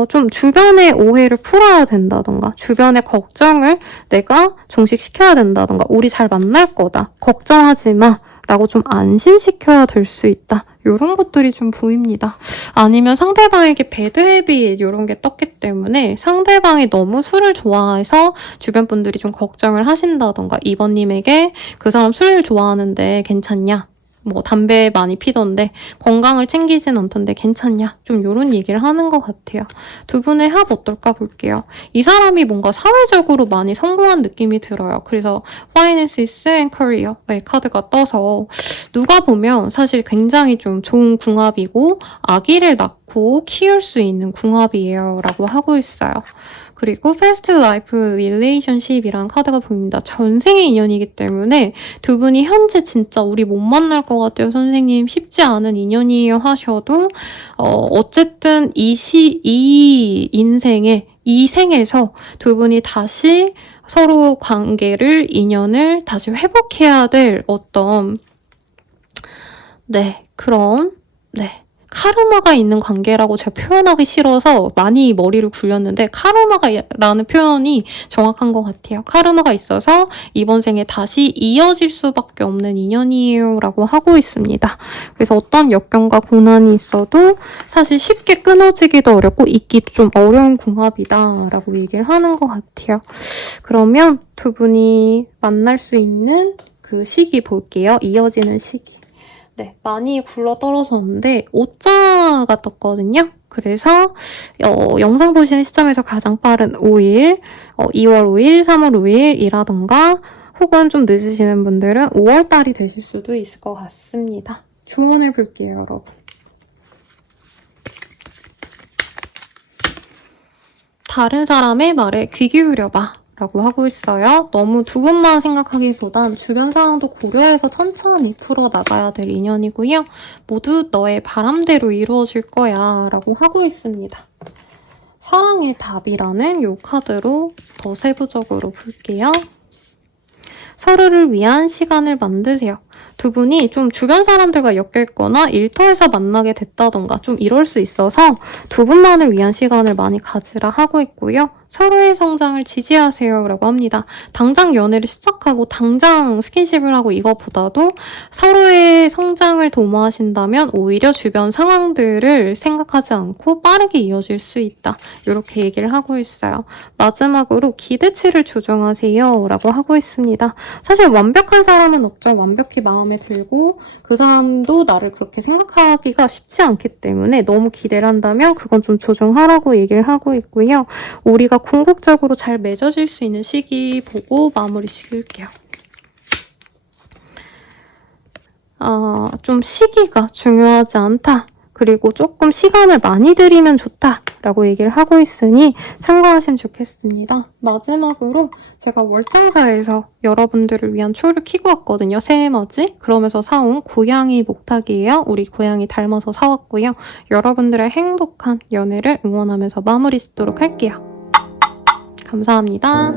좀 주변의 오해를 풀어야 된다던가 주변의 걱정을 내가 종식시켜야 된다던가 우리 잘 만날 거다. 걱정하지 마. 라고 좀 안심시켜야 될 수 있다. 이런 것들이 좀 보입니다. 아니면 상대방에게 배드 헤빗 이런 게 떴기 때문에 상대방이 너무 술을 좋아해서 주변 분들이 좀 걱정을 하신다던가 이번님에게 그 사람 술 좋아하는데 괜찮냐? 뭐 담배 많이 피던데 건강을 챙기진 않던데 괜찮냐? 좀 이런 얘기를 하는 것 같아요. 두 분의 합 어떨까 볼게요. 이 사람이 뭔가 사회적으로 많이 성공한 느낌이 들어요. 그래서 Finances and Career의 카드가 떠서 누가 보면 사실 굉장히 좀 좋은 궁합이고 아기를 낳고 키울 수 있는 궁합이에요 라고 하고 있어요. 그리고 Past Life Relationship이라는 카드가 보입니다. 전생의 인연이기 때문에 두 분이 현재 진짜 우리 못 만날 것 같아요. 선생님 쉽지 않은 인연이에요 하셔도 어쨌든 이 인생에 이 생에서 두 분이 다시 서로 관계를 인연을 다시 회복해야 될 어떤 그런 카르마가 있는 관계라고 제가 표현하기 싫어서 많이 머리를 굴렸는데 카르마라는 표현이 정확한 것 같아요. 카르마가 있어서 이번 생에 다시 이어질 수밖에 없는 인연이에요 라고 하고 있습니다. 그래서 어떤 역경과 고난이 있어도 사실 쉽게 끊어지기도 어렵고 있기도 좀 어려운 궁합이다 라고 얘기를 하는 것 같아요. 그러면 두 분이 만날 수 있는 그 시기 볼게요. 이어지는 시기. 많이 굴러떨어졌는데 5자가 떴거든요. 그래서 영상 보시는 시점에서 가장 빠른 5일, 2월 5일, 3월 5일이라던가 혹은 좀 늦으시는 분들은 5월달이 되실 수도 있을 것 같습니다. 조언을 볼게요, 여러분. 다른 사람의 말에 귀 기울여봐. 라고 하고 있어요. 너무 두 분만 생각하기보단 주변 상황도 고려해서 천천히 풀어나가야 될 인연이고요. 모두 너의 바람대로 이루어질 거야 라고 하고 있습니다. 사랑의 답이라는 이 카드로 더 세부적으로 볼게요. 서로를 위한 시간을 만드세요. 두 분이 좀 주변 사람들과 엮여있거나 일터에서 만나게 됐다던가 좀 이럴 수 있어서 두 분만을 위한 시간을 많이 가지라 하고 있고요. 서로의 성장을 지지하세요 라고 합니다. 당장 연애를 시작하고 당장 스킨십을 하고 이거보다도 서로의 성장을 도모하신다면 오히려 주변 상황들을 생각하지 않고 빠르게 이어질 수 있다. 이렇게 얘기를 하고 있어요. 마지막으로 기대치를 조정하세요 라고 하고 있습니다. 사실 완벽한 사람은 없죠. 완벽히 마음에 들고 그 사람도 나를 그렇게 생각하기가 쉽지 않기 때문에 너무 기대를 한다면 그건 좀 조정하라고 얘기를 하고 있고요. 우리가 궁극적으로 잘 맺어질 수 있는 시기 보고 마무리 지을게요. 좀 시기가 중요하지 않다. 그리고 조금 시간을 많이 들이면 좋다라고 얘기를 하고 있으니 참고하시면 좋겠습니다. 마지막으로 제가 월장사에서 여러분들을 위한 초를 키고 왔거든요. 새해맞이. 그러면서 사온 고양이 목탁이에요. 우리 고양이 닮아서 사왔고요. 여러분들의 행복한 연애를 응원하면서 마무리 짓도록 할게요. 감사합니다.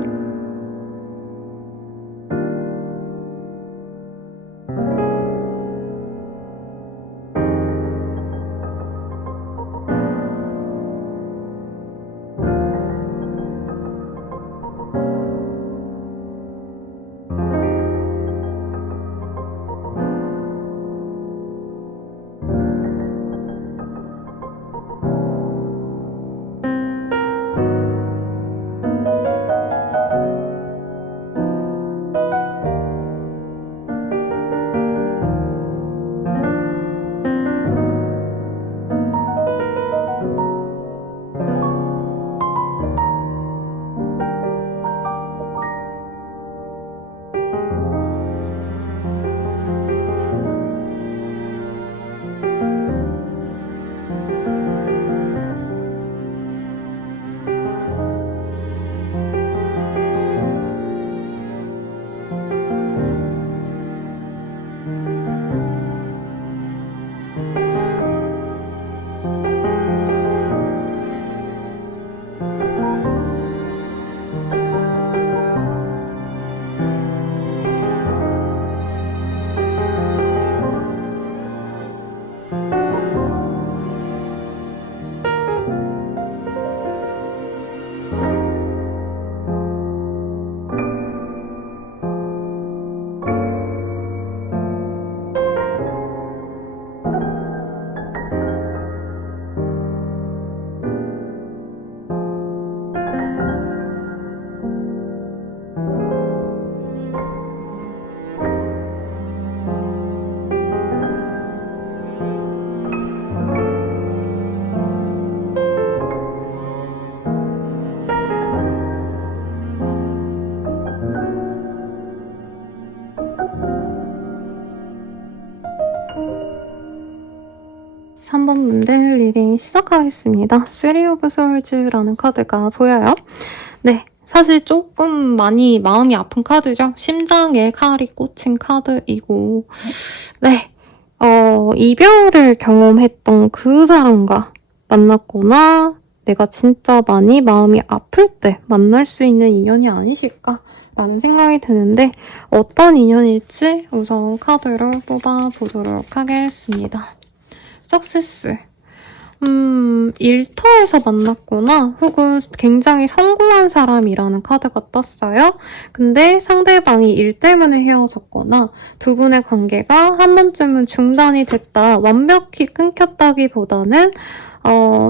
3번 분들 리딩 시작하겠습니다. 3 of Swords라는 카드가 보여요. 네, 사실 조금 많이 마음이 아픈 카드죠. 심장에 칼이 꽂힌 카드이고, 네, 이별을 경험했던 그 사람과 만났거나 내가 진짜 많이 마음이 아플 때 만날 수 있는 인연이 아니실까? 라는 생각이 드는데 어떤 인연일지 우선 카드를 뽑아보도록 하겠습니다. 석세스. 일터에서 만났거나 혹은 굉장히 성공한 사람이라는 카드가 떴어요. 근데 상대방이 일 때문에 헤어졌거나 두 분의 관계가 한 번쯤은 중단이 됐다, 완벽히 끊겼다기보다는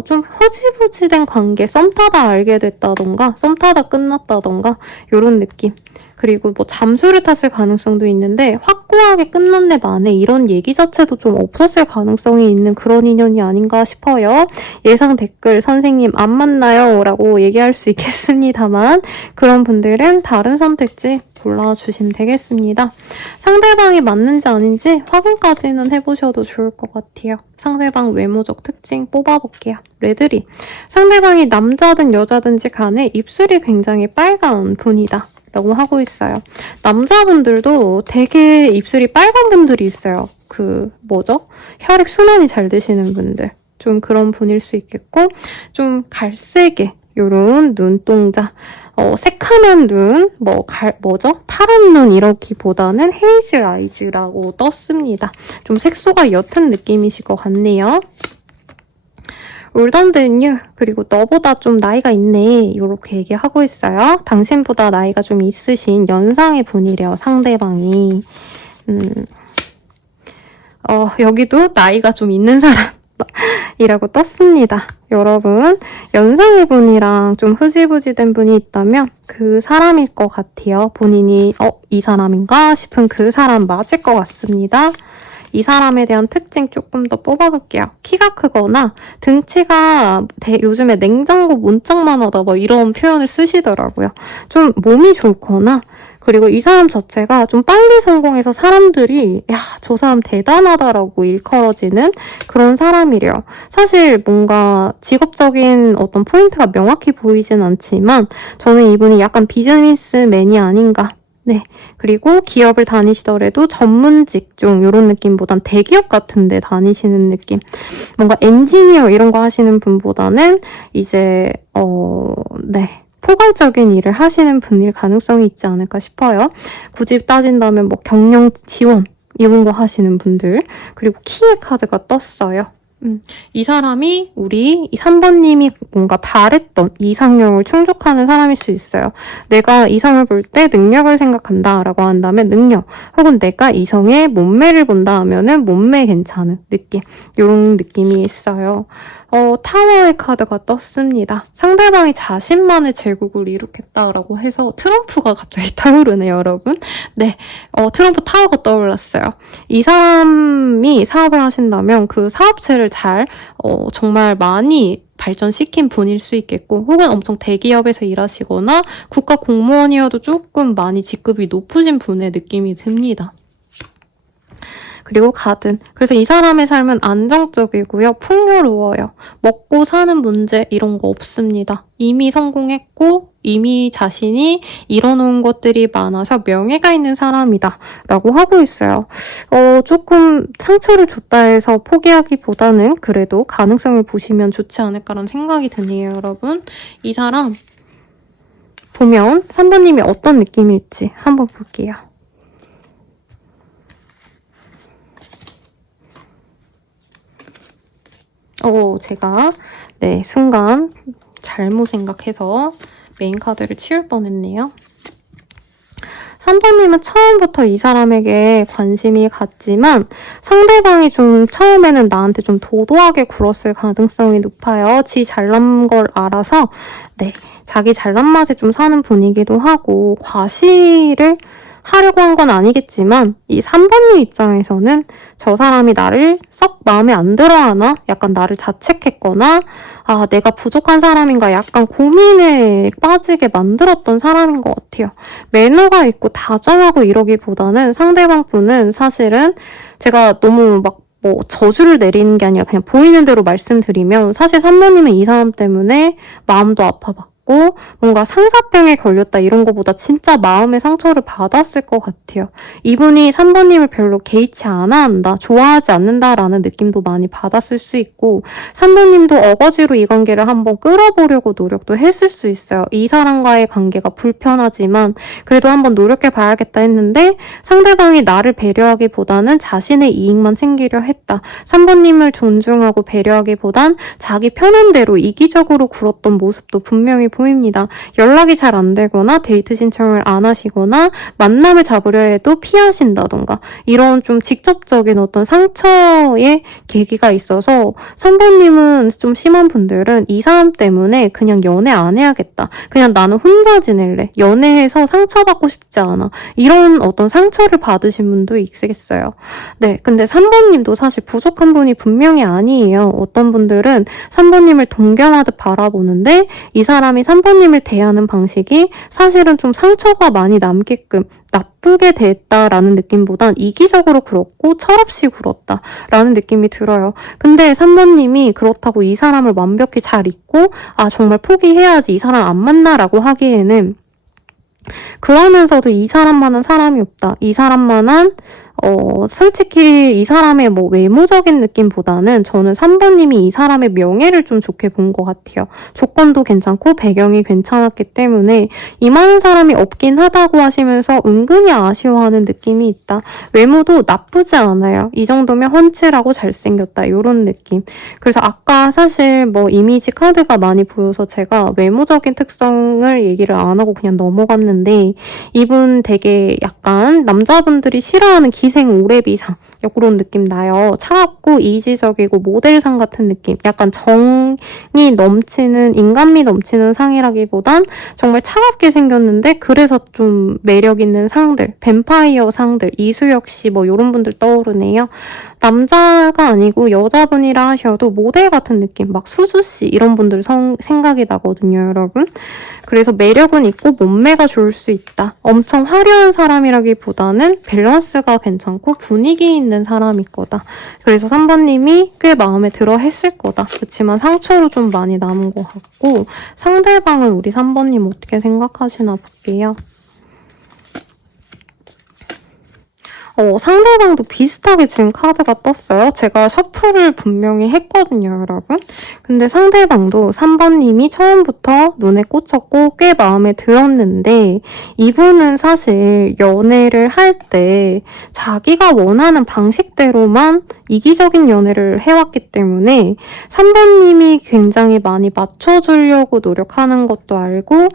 좀 허지부지된 관계, 썸 타다 알게 됐다던가 썸 타다 끝났다던가 이런 느낌. 그리고 뭐 잠수를 탔을 가능성도 있는데 확고하게 끝났네 만에 이런 얘기 자체도 좀 없었을 가능성이 있는 그런 인연이 아닌가 싶어요. 예상 댓글 선생님 안 만나요 라고 얘기할 수 있겠습니다만 그런 분들은 다른 선택지 골라주시면 되겠습니다. 상대방이 맞는지 아닌지 확인까지는 해보셔도 좋을 것 같아요. 상대방 외모적 특징 뽑아볼게요. 레드리. 상대방이 남자든 여자든지 간에 입술이 굉장히 빨간 분이다 라고 하고 있어요. 남자분들도 되게 입술이 빨간 분들이 있어요. 혈액 순환이 잘 되시는 분들. 좀 그런 분일 수 있겠고, 좀 갈색의 요런 눈동자, 새카만 눈, 파란 눈 이러기보다는 헤이즐 아이즈라고 떴습니다. 좀 색소가 옅은 느낌이실 것 같네요. 올던데뉴, 그리고 너보다 좀 나이가 있네 이렇게 얘기하고 있어요. 당신보다 나이가 좀 있으신 연상의 분이래요, 상대방이. 여기도 나이가 좀 있는 사람이라고 떴습니다. 여러분, 연상의 분이랑 좀 흐지부지된 분이 있다면 그 사람일 것 같아요. 본인이 이 사람인가 싶은 그 사람 맞을 것 같습니다. 이 사람에 대한 특징 조금 더 뽑아볼게요. 키가 크거나 등치가 요즘에 냉장고 문짝만 하다 이런 표현을 쓰시더라고요. 좀 몸이 좋거나, 그리고 이 사람 자체가 좀 빨리 성공해서 사람들이 야, 저 사람 대단하다라고 일컬어지는 그런 사람이래요. 사실 뭔가 직업적인 어떤 포인트가 명확히 보이진 않지만 저는 이분이 약간 비즈니스맨이 아닌가. 네. 그리고 기업을 다니시더라도 전문 직종 이런 느낌보단 대기업 같은 데 다니시는 느낌. 뭔가 엔지니어 이런 거 하시는 분보다는 이제 네. 포괄적인 일을 하시는 분일 가능성이 있지 않을까 싶어요. 굳이 따진다면 경영 지원 이런 거 하시는 분들. 그리고 키의 카드가 떴어요. 이 사람이 우리 3번님이 뭔가 바랬던 이상형을 충족하는 사람일 수 있어요. 내가 이성을 볼 때 능력을 생각한다 라고 한다면 능력, 혹은 내가 이성의 몸매를 본다 하면은 몸매 괜찮은 느낌, 이런 느낌이 있어요. 타워의 카드가 떴습니다. 상대방이 자신만의 제국을 이룩했다라고 해서 트럼프가 갑자기 떠오르네요, 여러분. 네, 트럼프 타워가 떠올랐어요. 이 사람이 사업을 하신다면 그 사업체를 정말 많이 발전시킨 분일 수 있겠고, 혹은 엄청 대기업에서 일하시거나 국가 공무원이어도 조금 많이 직급이 높으신 분의 느낌이 듭니다. 그리고 가든. 그래서 이 사람의 삶은 안정적이고요. 풍요로워요. 먹고 사는 문제 이런 거 없습니다. 이미 성공했고 이미 자신이 이뤄놓은 것들이 많아서 명예가 있는 사람이다 라고 하고 있어요. 조금 상처를 줬다 해서 포기하기보다는 그래도 가능성을 보시면 좋지 않을까라는 생각이 드네요, 여러분. 이 사람 보면 3번님이 어떤 느낌일지 한번 볼게요. 제가 순간 잘못 생각해서 메인 카드를 치울 뻔했네요. 3번님은 처음부터 이 사람에게 관심이 갔지만 상대방이 좀 처음에는 나한테 좀 도도하게 굴었을 가능성이 높아요. 지 잘난 걸 알아서 자기 잘난 맛에 좀 사는 분이기도 하고, 과시를 하려고 한 건 아니겠지만 이 3번님 입장에서는 저 사람이 나를 썩 마음에 안 들어하나? 약간 나를 자책했거나 내가 부족한 사람인가? 약간 고민에 빠지게 만들었던 사람인 것 같아요. 매너가 있고 다정하고 이러기보다는 상대방 분은 사실은 제가 너무 뭐 저주를 내리는 게 아니라 그냥 보이는 대로 말씀드리면 사실 3번님은 이 사람 때문에 마음도 아파봤고 뭔가 상사병에 걸렸다 이런 거보다 진짜 마음의 상처를 받았을 것 같아요. 이분이 3번님을 별로 개의치 않아 한다, 좋아하지 않는다라는 느낌도 많이 받았을 수 있고 3번님도 어거지로 이 관계를 한번 끌어보려고 노력도 했을 수 있어요. 이 사람과의 관계가 불편하지만 그래도 한번 노력해봐야겠다 했는데 상대방이 나를 배려하기보다는 자신의 이익만 챙기려 했다. 3번님을 존중하고 배려하기보단 자기 편한 대로 이기적으로 굴었던 모습도 분명히 보입니다. 연락이 잘 안 되거나 데이트 신청을 안 하시거나 만남을 잡으려 해도 피하신다던가 이런 좀 직접적인 어떤 상처의 계기가 있어서 3번님은 좀 심한 분들은 이 사람 때문에 그냥 연애 안 해야겠다. 그냥 나는 혼자 지낼래. 연애해서 상처받고 싶지 않아. 이런 어떤 상처를 받으신 분도 있겠어요. 네, 근데 3번님도 사실 부족한 분이 분명히 아니에요. 어떤 분들은 3번님을 동경하듯 바라보는데 이 사람이 3번님을 대하는 방식이 사실은 좀 상처가 많이 남게끔 나쁘게 됐다라는 느낌보단 이기적으로 굴었고 철없이 굴었다라는 느낌이 들어요. 근데 3번님이 그렇다고 이 사람을 완벽히 잘 잊고 아 정말 포기해야지 이 사람 안 만나라고 하기에는 그러면서도 이 사람만한 사람이 없다. 이 사람만한 솔직히 이 사람의 뭐 외모적인 느낌보다는 저는 3번님이 이 사람의 명예를 좀 좋게 본 것 같아요. 조건도 괜찮고 배경이 괜찮았기 때문에 이만한 사람이 없긴 하다고 하시면서 은근히 아쉬워하는 느낌이 있다. 외모도 나쁘지 않아요. 이 정도면 훤칠하고 잘생겼다. 이런 느낌. 그래서 아까 사실 뭐 이미지 카드가 많이 보여서 제가 외모적인 특성을 얘기를 안 하고 그냥 넘어갔는데 이분 되게 약간 남자분들이 싫어하는 기생 오래비상 그런 느낌 나요. 차갑고 이지적이고 모델상 같은 느낌. 약간 정이 넘치는 인간미 넘치는 상이라기보단 정말 차갑게 생겼는데 그래서 좀 매력 있는 상들, 뱀파이어 상들, 이수혁 씨 뭐 이런 분들 떠오르네요. 남자가 아니고 여자분이라 하셔도 모델 같은 느낌, 막 수주 씨 이런 분들 생각이 나거든요, 여러분. 그래서 매력은 있고 몸매가 좋을 수 있다. 엄청 화려한 사람이라기보다는 밸런스가 괜찮고 분위기 있는 사람일 거다. 그래서 3번님이 꽤 마음에 들어 했을 거다. 그렇지만 상처로 좀 많이 남은 것 같고 상대방은 우리 3번님 어떻게 생각하시나 볼게요. 상대방도 비슷하게 지금 카드가 떴어요. 제가 셔플을 분명히 했거든요, 여러분. 근데 상대방도 3번님이 처음부터 눈에 꽂혔고 꽤 마음에 들었는데 이분은 사실 연애를 할 때 자기가 원하는 방식대로만 이기적인 연애를 해왔기 때문에 3번님이 굉장히 많이 맞춰주려고 노력하는 것도 알고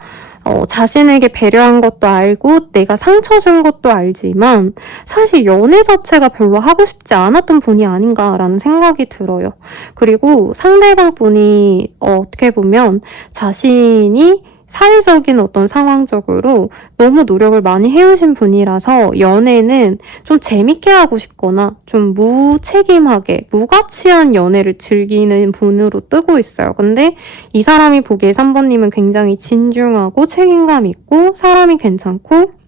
자신에게 배려한 것도 알고 내가 상처 준 것도 알지만 사실 연애 자체가 별로 하고 싶지 않았던 분이 아닌가라는 생각이 들어요. 그리고 상대방 분이 어떻게 보면 자신이 사회적인 어떤 상황적으로 너무 노력을 많이 해오신 분이라서 연애는 좀 재밌게 하고 싶거나 좀 무책임하게 무가치한 연애를 즐기는 분으로 뜨고 있어요. 근데 이 사람이 보기에 3번님은 굉장히 진중하고 책임감 있고 사람이 괜찮고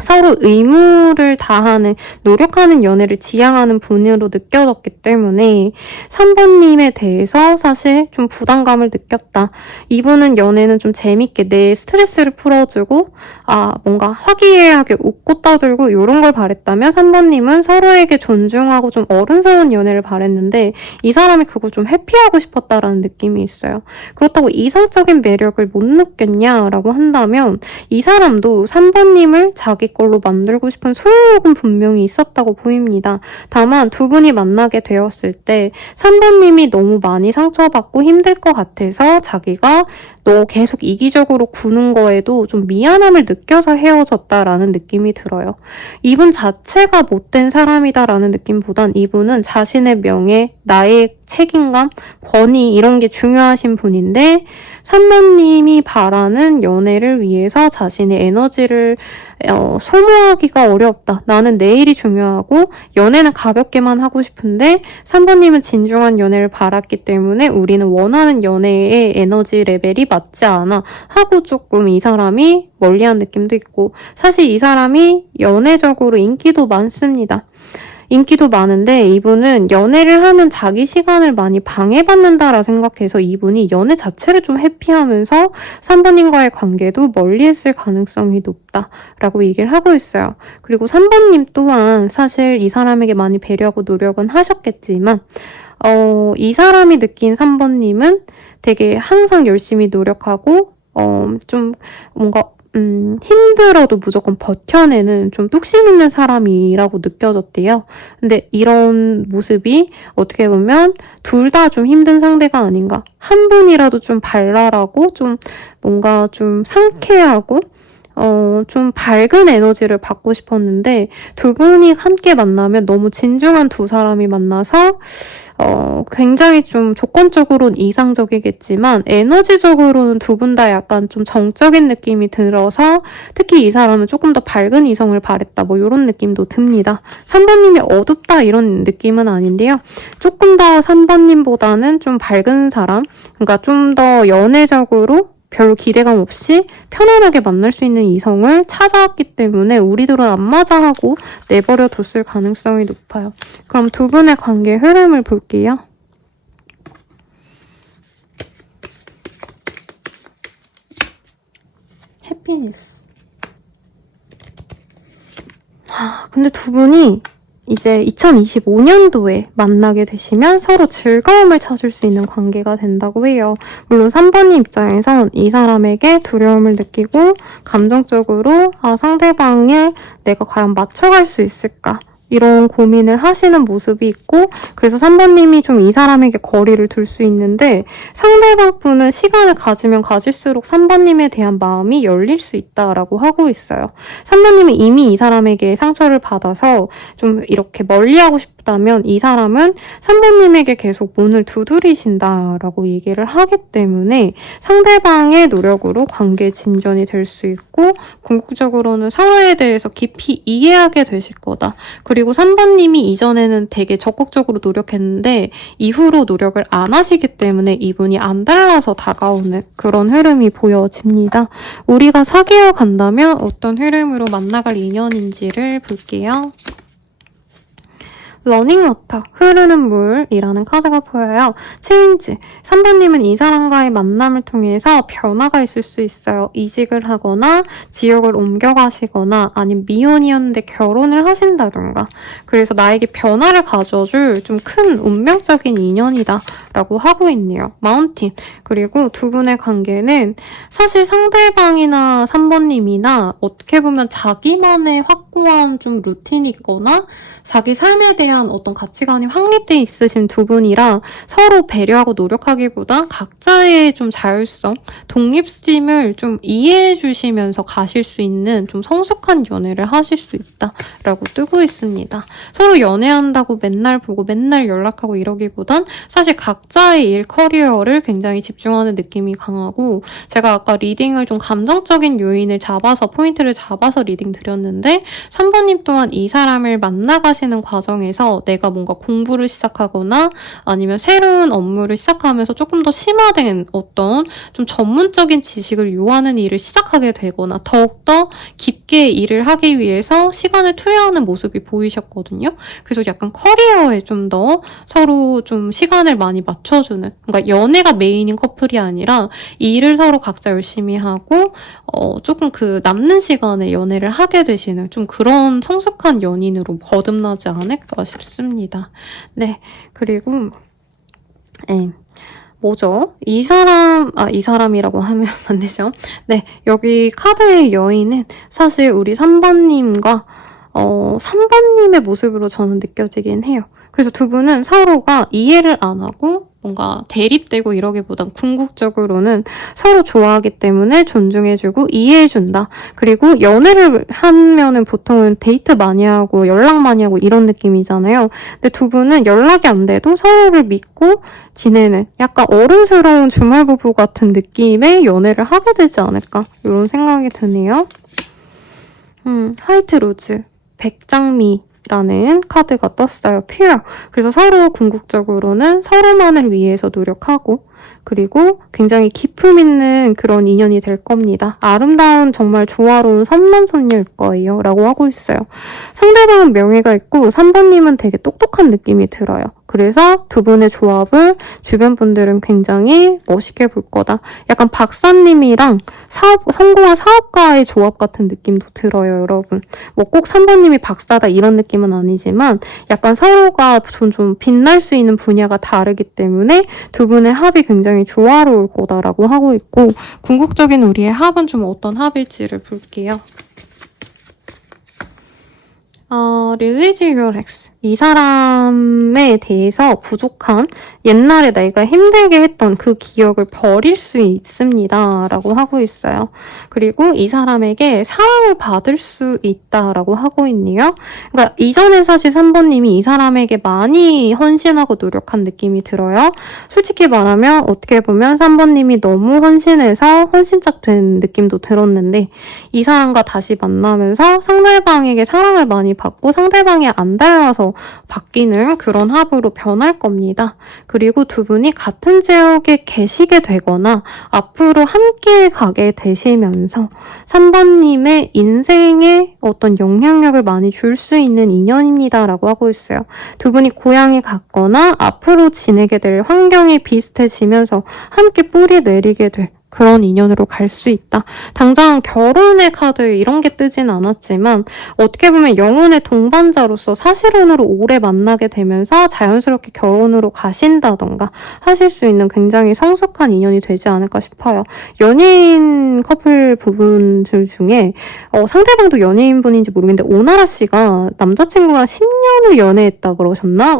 서로 의무를 다하는, 노력하는 연애를 지향하는 분으로 느껴졌기 때문에 3번님에 대해서 사실 좀 부담감을 느꼈다. 이분은 연애는 좀 재밌게 내 스트레스를 풀어주고 뭔가 화기애애하게 웃고 떠들고 이런 걸 바랬다면 3번님은 서로에게 존중하고 좀 어른스러운 연애를 바랬는데 이 사람이 그걸 좀 회피하고 싶었다라는 느낌이 있어요. 그렇다고 이성적인 매력을 못 느꼈냐라고 한다면 이 사람도 3번님을 자기 걸로 만들고 싶은 소유욕은 분명히 있었다고 보입니다. 다만 두 분이 만나게 되었을 때 3번님이 너무 많이 상처받고 힘들 것 같아서 자기가 너 계속 이기적으로 구는 거에도 좀 미안함을 느껴서 헤어졌다라는 느낌이 들어요. 이분 자체가 못된 사람이다라는 느낌보단 이분은 자신의 명예, 나의 책임감, 권위 이런 게 중요하신 분인데 3번님이 바라는 연애를 위해서 자신의 에너지를 소모하기가 어렵다. 나는 내일이 중요하고 연애는 가볍게만 하고 싶은데 3번님은 진중한 연애를 바랐기 때문에 우리는 원하는 연애의 에너지 레벨이 맞지 않아 하고 조금 이 사람이 멀리한 느낌도 있고 사실 이 사람이 연애적으로 인기도 많습니다. 인기도 많은데 이분은 연애를 하면 자기 시간을 많이 방해받는다라 생각해서 이분이 연애 자체를 좀 회피하면서 3번님과의 관계도 멀리했을 가능성이 높다라고 얘기를 하고 있어요. 그리고 3번님 또한 사실 이 사람에게 많이 배려하고 노력은 하셨겠지만 이 사람이 느낀 3번님은 되게 항상 열심히 노력하고 좀 뭔가 힘들어도 무조건 버텨내는 좀 뚝심 있는 사람이라고 느껴졌대요. 근데 이런 모습이 어떻게 보면 둘 다 좀 힘든 상대가 아닌가. 한 분이라도 좀 발랄하고 좀 뭔가 좀 상쾌하고 좀 밝은 에너지를 받고 싶었는데 두 분이 함께 만나면 너무 진중한 두 사람이 만나서 굉장히 좀 조건적으로는 이상적이겠지만 에너지적으로는 두 분 다 약간 좀 정적인 느낌이 들어서 특히 이 사람은 조금 더 밝은 이성을 바랬다 뭐 이런 느낌도 듭니다. 3번님이 어둡다 이런 느낌은 아닌데요. 조금 더 3번님보다는 좀 밝은 사람, 그러니까 좀 더 연애적으로 별로 기대감 없이 편안하게 만날 수 있는 이성을 찾아왔기 때문에 우리들은 안 맞아 하고 내버려 뒀을 가능성이 높아요. 그럼 두 분의 관계 흐름을 볼게요. 해피니스. 근데 두 분이 이제 2025년도에 만나게 되시면 서로 즐거움을 찾을 수 있는 관계가 된다고 해요. 물론 3번님 입장에선 이 사람에게 두려움을 느끼고 감정적으로 상대방을 내가 과연 맞춰갈 수 있을까? 이런 고민을 하시는 모습이 있고 그래서 3번님이 좀 이 사람에게 거리를 둘 수 있는데 상대방 분은 시간을 가지면 가질수록 3번님에 대한 마음이 열릴 수 있다라고 하고 있어요. 3번님이 이미 이 사람에게 상처를 받아서 좀 이렇게 멀리하고 싶다면 이 사람은 3번님에게 계속 문을 두드리신다라고 얘기를 하기 때문에 상대방의 노력으로 관계 진전이 될 수 있고 궁극적으로는 서로에 대해서 깊이 이해하게 되실 거다. 그리고 3번님이 이전에는 되게 적극적으로 노력했는데 이후로 노력을 안 하시기 때문에 이분이 안 달라서 다가오는 그런 흐름이 보여집니다. 우리가 사귀어 간다면 어떤 흐름으로 만나갈 인연인지를 볼게요. 러닝워터, 흐르는 물이라는 카드가 보여요. 체인지, 3번님은 이 사람과의 만남을 통해서 변화가 있을 수 있어요. 이직을 하거나 지역을 옮겨가시거나 아니면 미혼이었는데 결혼을 하신다던가. 그래서 나에게 변화를 가져줄 좀 큰 운명적인 인연이다 라고 하고 있네요. 마운틴, 그리고 두 분의 관계는 사실 상대방이나 3번님이나 어떻게 보면 자기만의 확고한 좀 루틴이 있거나 자기 삶에 대한 어떤 가치관이 확립돼 있으신 두 분이라 서로 배려하고 노력하기보다 각자의 좀 자율성, 독립심을 좀 이해해 주시면서 가실 수 있는 좀 성숙한 연애를 하실 수 있다라고 뜨고 있습니다. 서로 연애한다고 맨날 보고 맨날 연락하고 이러기보단 사실 각자의 일, 커리어를 굉장히 집중하는 느낌이 강하고 제가 아까 리딩을 좀 감정적인 요인을 잡아서 포인트를 잡아서 리딩 드렸는데 3번님 또한 이 사람을 만나가시는 과정에서 내가 뭔가 공부를 시작하거나 아니면 새로운 업무를 시작하면서 조금 더 심화된 어떤 좀 전문적인 지식을 요하는 일을 시작하게 되거나 더욱더 깊게 일을 하기 위해서 시간을 투여하는 모습이 보이셨거든요. 그래서 약간 커리어에 좀 더 서로 좀 시간을 많이 맞춰주는, 그러니까 연애가 메인인 커플이 아니라 이 일을 서로 각자 열심히 하고 조금 그 남는 시간에 연애를 하게 되시는 좀 그런 성숙한 연인으로 거듭나지 않을까 싶습니다. 네, 그리고 뭐죠? 이 사람이라고 하면 안 되죠? 네, 여기 카드의 여인은 사실 우리 3번님과 3번님의 모습으로 저는 느껴지긴 해요. 그래서 두 분은 서로가 이해를 안 하고 뭔가 대립되고 이러기보단 궁극적으로는 서로 좋아하기 때문에 존중해주고 이해해준다. 그리고 연애를 하면은 보통은 데이트 많이 하고 연락 많이 하고 이런 느낌이잖아요. 근데 두 분은 연락이 안 돼도 서로를 믿고 지내는 약간 어른스러운 주말부부 같은 느낌의 연애를 하게 되지 않을까 이런 생각이 드네요. 화이트 로즈, 백장미 라는 카드가 떴어요. 퓨어. 그래서 서로 궁극적으로는 서로만을 위해서 노력하고 그리고 굉장히 기품 있는 그런 인연이 될 겁니다. 아름다운 정말 조화로운 선남선녀일 거예요. 라고 하고 있어요. 상대방은 명예가 있고 3번님은 되게 똑똑한 느낌이 들어요. 그래서 두 분의 조합을 주변 분들은 굉장히 멋있게 볼 거다. 약간 박사님이랑 성공한 사업가의 조합 같은 느낌도 들어요, 여러분. 뭐 꼭 3번님이 박사다 이런 느낌은 아니지만 약간 서로가 좀 빛날 수 있는 분야가 다르기 때문에 두 분의 합이 굉장히 조화로울 거다라고 하고 있고 궁극적인 우리의 합은 좀 어떤 합일지를 볼게요. 릴리지 유얼엑스. 이 사람에 대해서 부족한 옛날에 내가 힘들게 했던 그 기억을 버릴 수 있습니다. 라고 하고 있어요. 그리고 이 사람에게 사랑을 받을 수 있다라고 하고 있네요. 그러니까 이전에 사실 3번님이 이 사람에게 많이 헌신하고 노력한 느낌이 들어요. 솔직히 말하면 어떻게 보면 3번님이 너무 헌신해서 헌신짝 된 느낌도 들었는데 이 사람과 다시 만나면서 상대방에게 사랑을 많이 받고 상대방이 안 닮아서 바뀌는 그런 합으로 변할 겁니다. 그리고 두 분이 같은 지역에 계시게 되거나 앞으로 함께 가게 되시면서 3번님의 인생에 어떤 영향력을 많이 줄 수 있는 인연입니다. 라고 하고 있어요. 두 분이 고향이 같거나 앞으로 지내게 될 환경이 비슷해지면서 함께 뿌리 내리게 될 그런 인연으로 갈 수 있다. 당장 결혼의 카드 이런 게 뜨진 않았지만 어떻게 보면 영혼의 동반자로서 사실혼으로 오래 만나게 되면서 자연스럽게 결혼으로 가신다던가 하실 수 있는 굉장히 성숙한 인연이 되지 않을까 싶어요. 연예인 커플 부분들 중에 상대방도 연예인분인지 모르겠는데 오나라 씨가 남자친구랑 10년을 연애했다 그러셨나?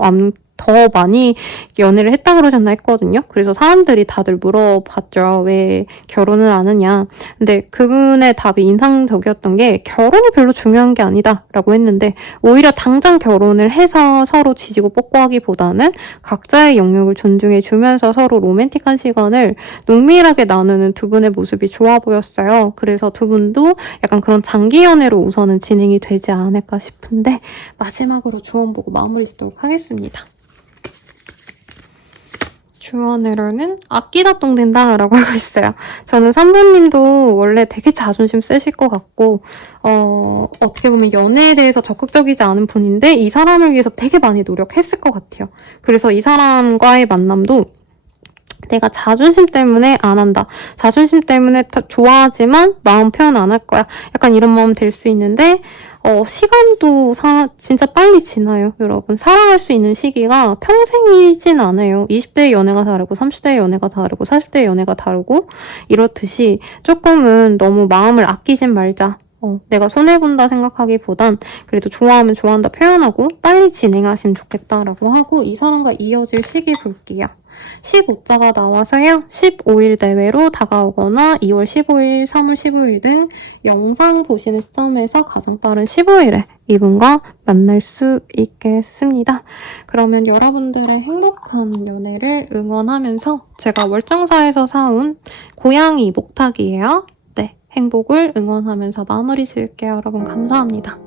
더 많이 연애를 했다 그러셨나 했거든요. 그래서 사람들이 다들 물어봤죠. 왜 결혼을 안 하냐. 근데 그분의 답이 인상적이었던 게 결혼이 별로 중요한 게 아니다 라고 했는데 오히려 당장 결혼을 해서 서로 지지고 볶고하기보다는 각자의 영역을 존중해 주면서 서로 로맨틱한 시간을 농밀하게 나누는 두 분의 모습이 좋아 보였어요. 그래서 두 분도 약간 그런 장기 연애로 우선은 진행이 되지 않을까 싶은데 마지막으로 조언 보고 마무리 짓도록 하겠습니다. 주원으로는 아끼다똥 된다라고 하고 있어요. 저는 3번님도 원래 되게 자존심 세실 것 같고 어떻게 보면 연애에 대해서 적극적이지 않은 분인데 이 사람을 위해서 되게 많이 노력했을 것 같아요. 그래서 이 사람과의 만남도 내가 자존심 때문에 안 한다. 자존심 때문에 좋아하지만 마음 표현 안 할 거야. 약간 이런 마음 들 수 있는데 시간도 진짜 빨리 지나요, 여러분. 사랑할 수 있는 시기가 평생이진 않아요. 20대의 연애가 다르고 30대의 연애가 다르고 40대의 연애가 다르고 이렇듯이 조금은 너무 마음을 아끼진 말자. 내가 손해본다 생각하기보단 그래도 좋아하면 좋아한다 표현하고 빨리 진행하시면 좋겠다라고 하고 이 사람과 이어질 시기 볼게요. 15자가 나와서요. 15일 내외로 다가오거나 2월 15일, 3월 15일 등 영상 보시는 시점에서 가장 빠른 15일에 이분과 만날 수 있겠습니다. 그러면 여러분들의 행복한 연애를 응원하면서 제가 월정사에서 사온 고양이 목탁이에요. 네, 행복을 응원하면서 마무리 지을게요. 여러분 감사합니다.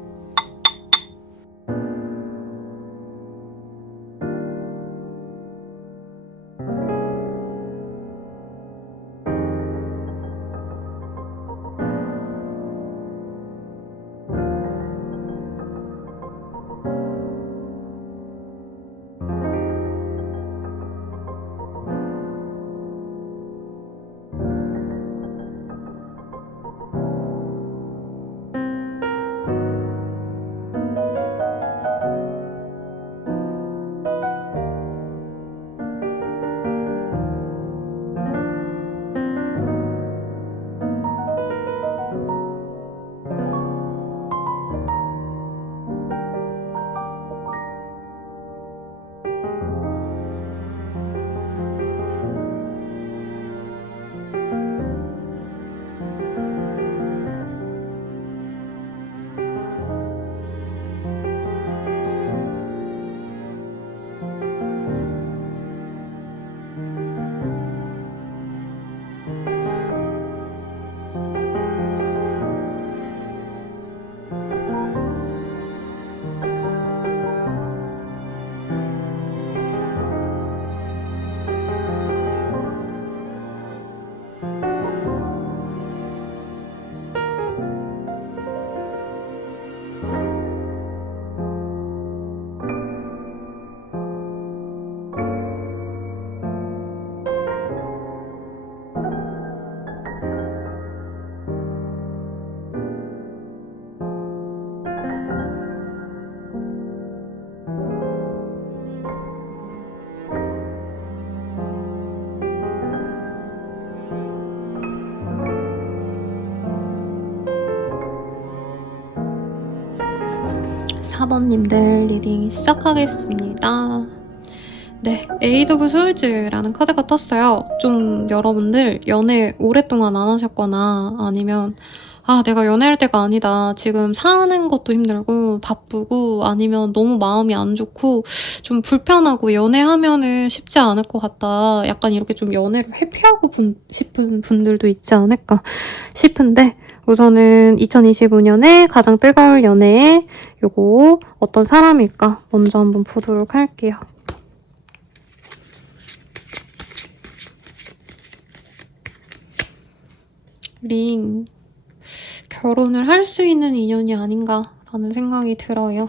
4번님들 리딩 시작하겠습니다. 네, 에이드 오브 솔즈라는 카드가 떴어요. 좀 여러분들 연애 오랫동안 안 하셨거나 아니면 내가 연애할 때가 아니다. 지금 사는 것도 힘들고 바쁘고 아니면 너무 마음이 안 좋고 좀 불편하고 연애하면은 쉽지 않을 것 같다. 약간 이렇게 좀 연애를 회피하고 싶은 분들도 있지 않을까 싶은데 우선은 2025년에 가장 뜨거울 연애에 요거 어떤 사람일까 먼저 한번 보도록 할게요. 링 결혼을 할 수 있는 인연이 아닌가라는 생각이 들어요.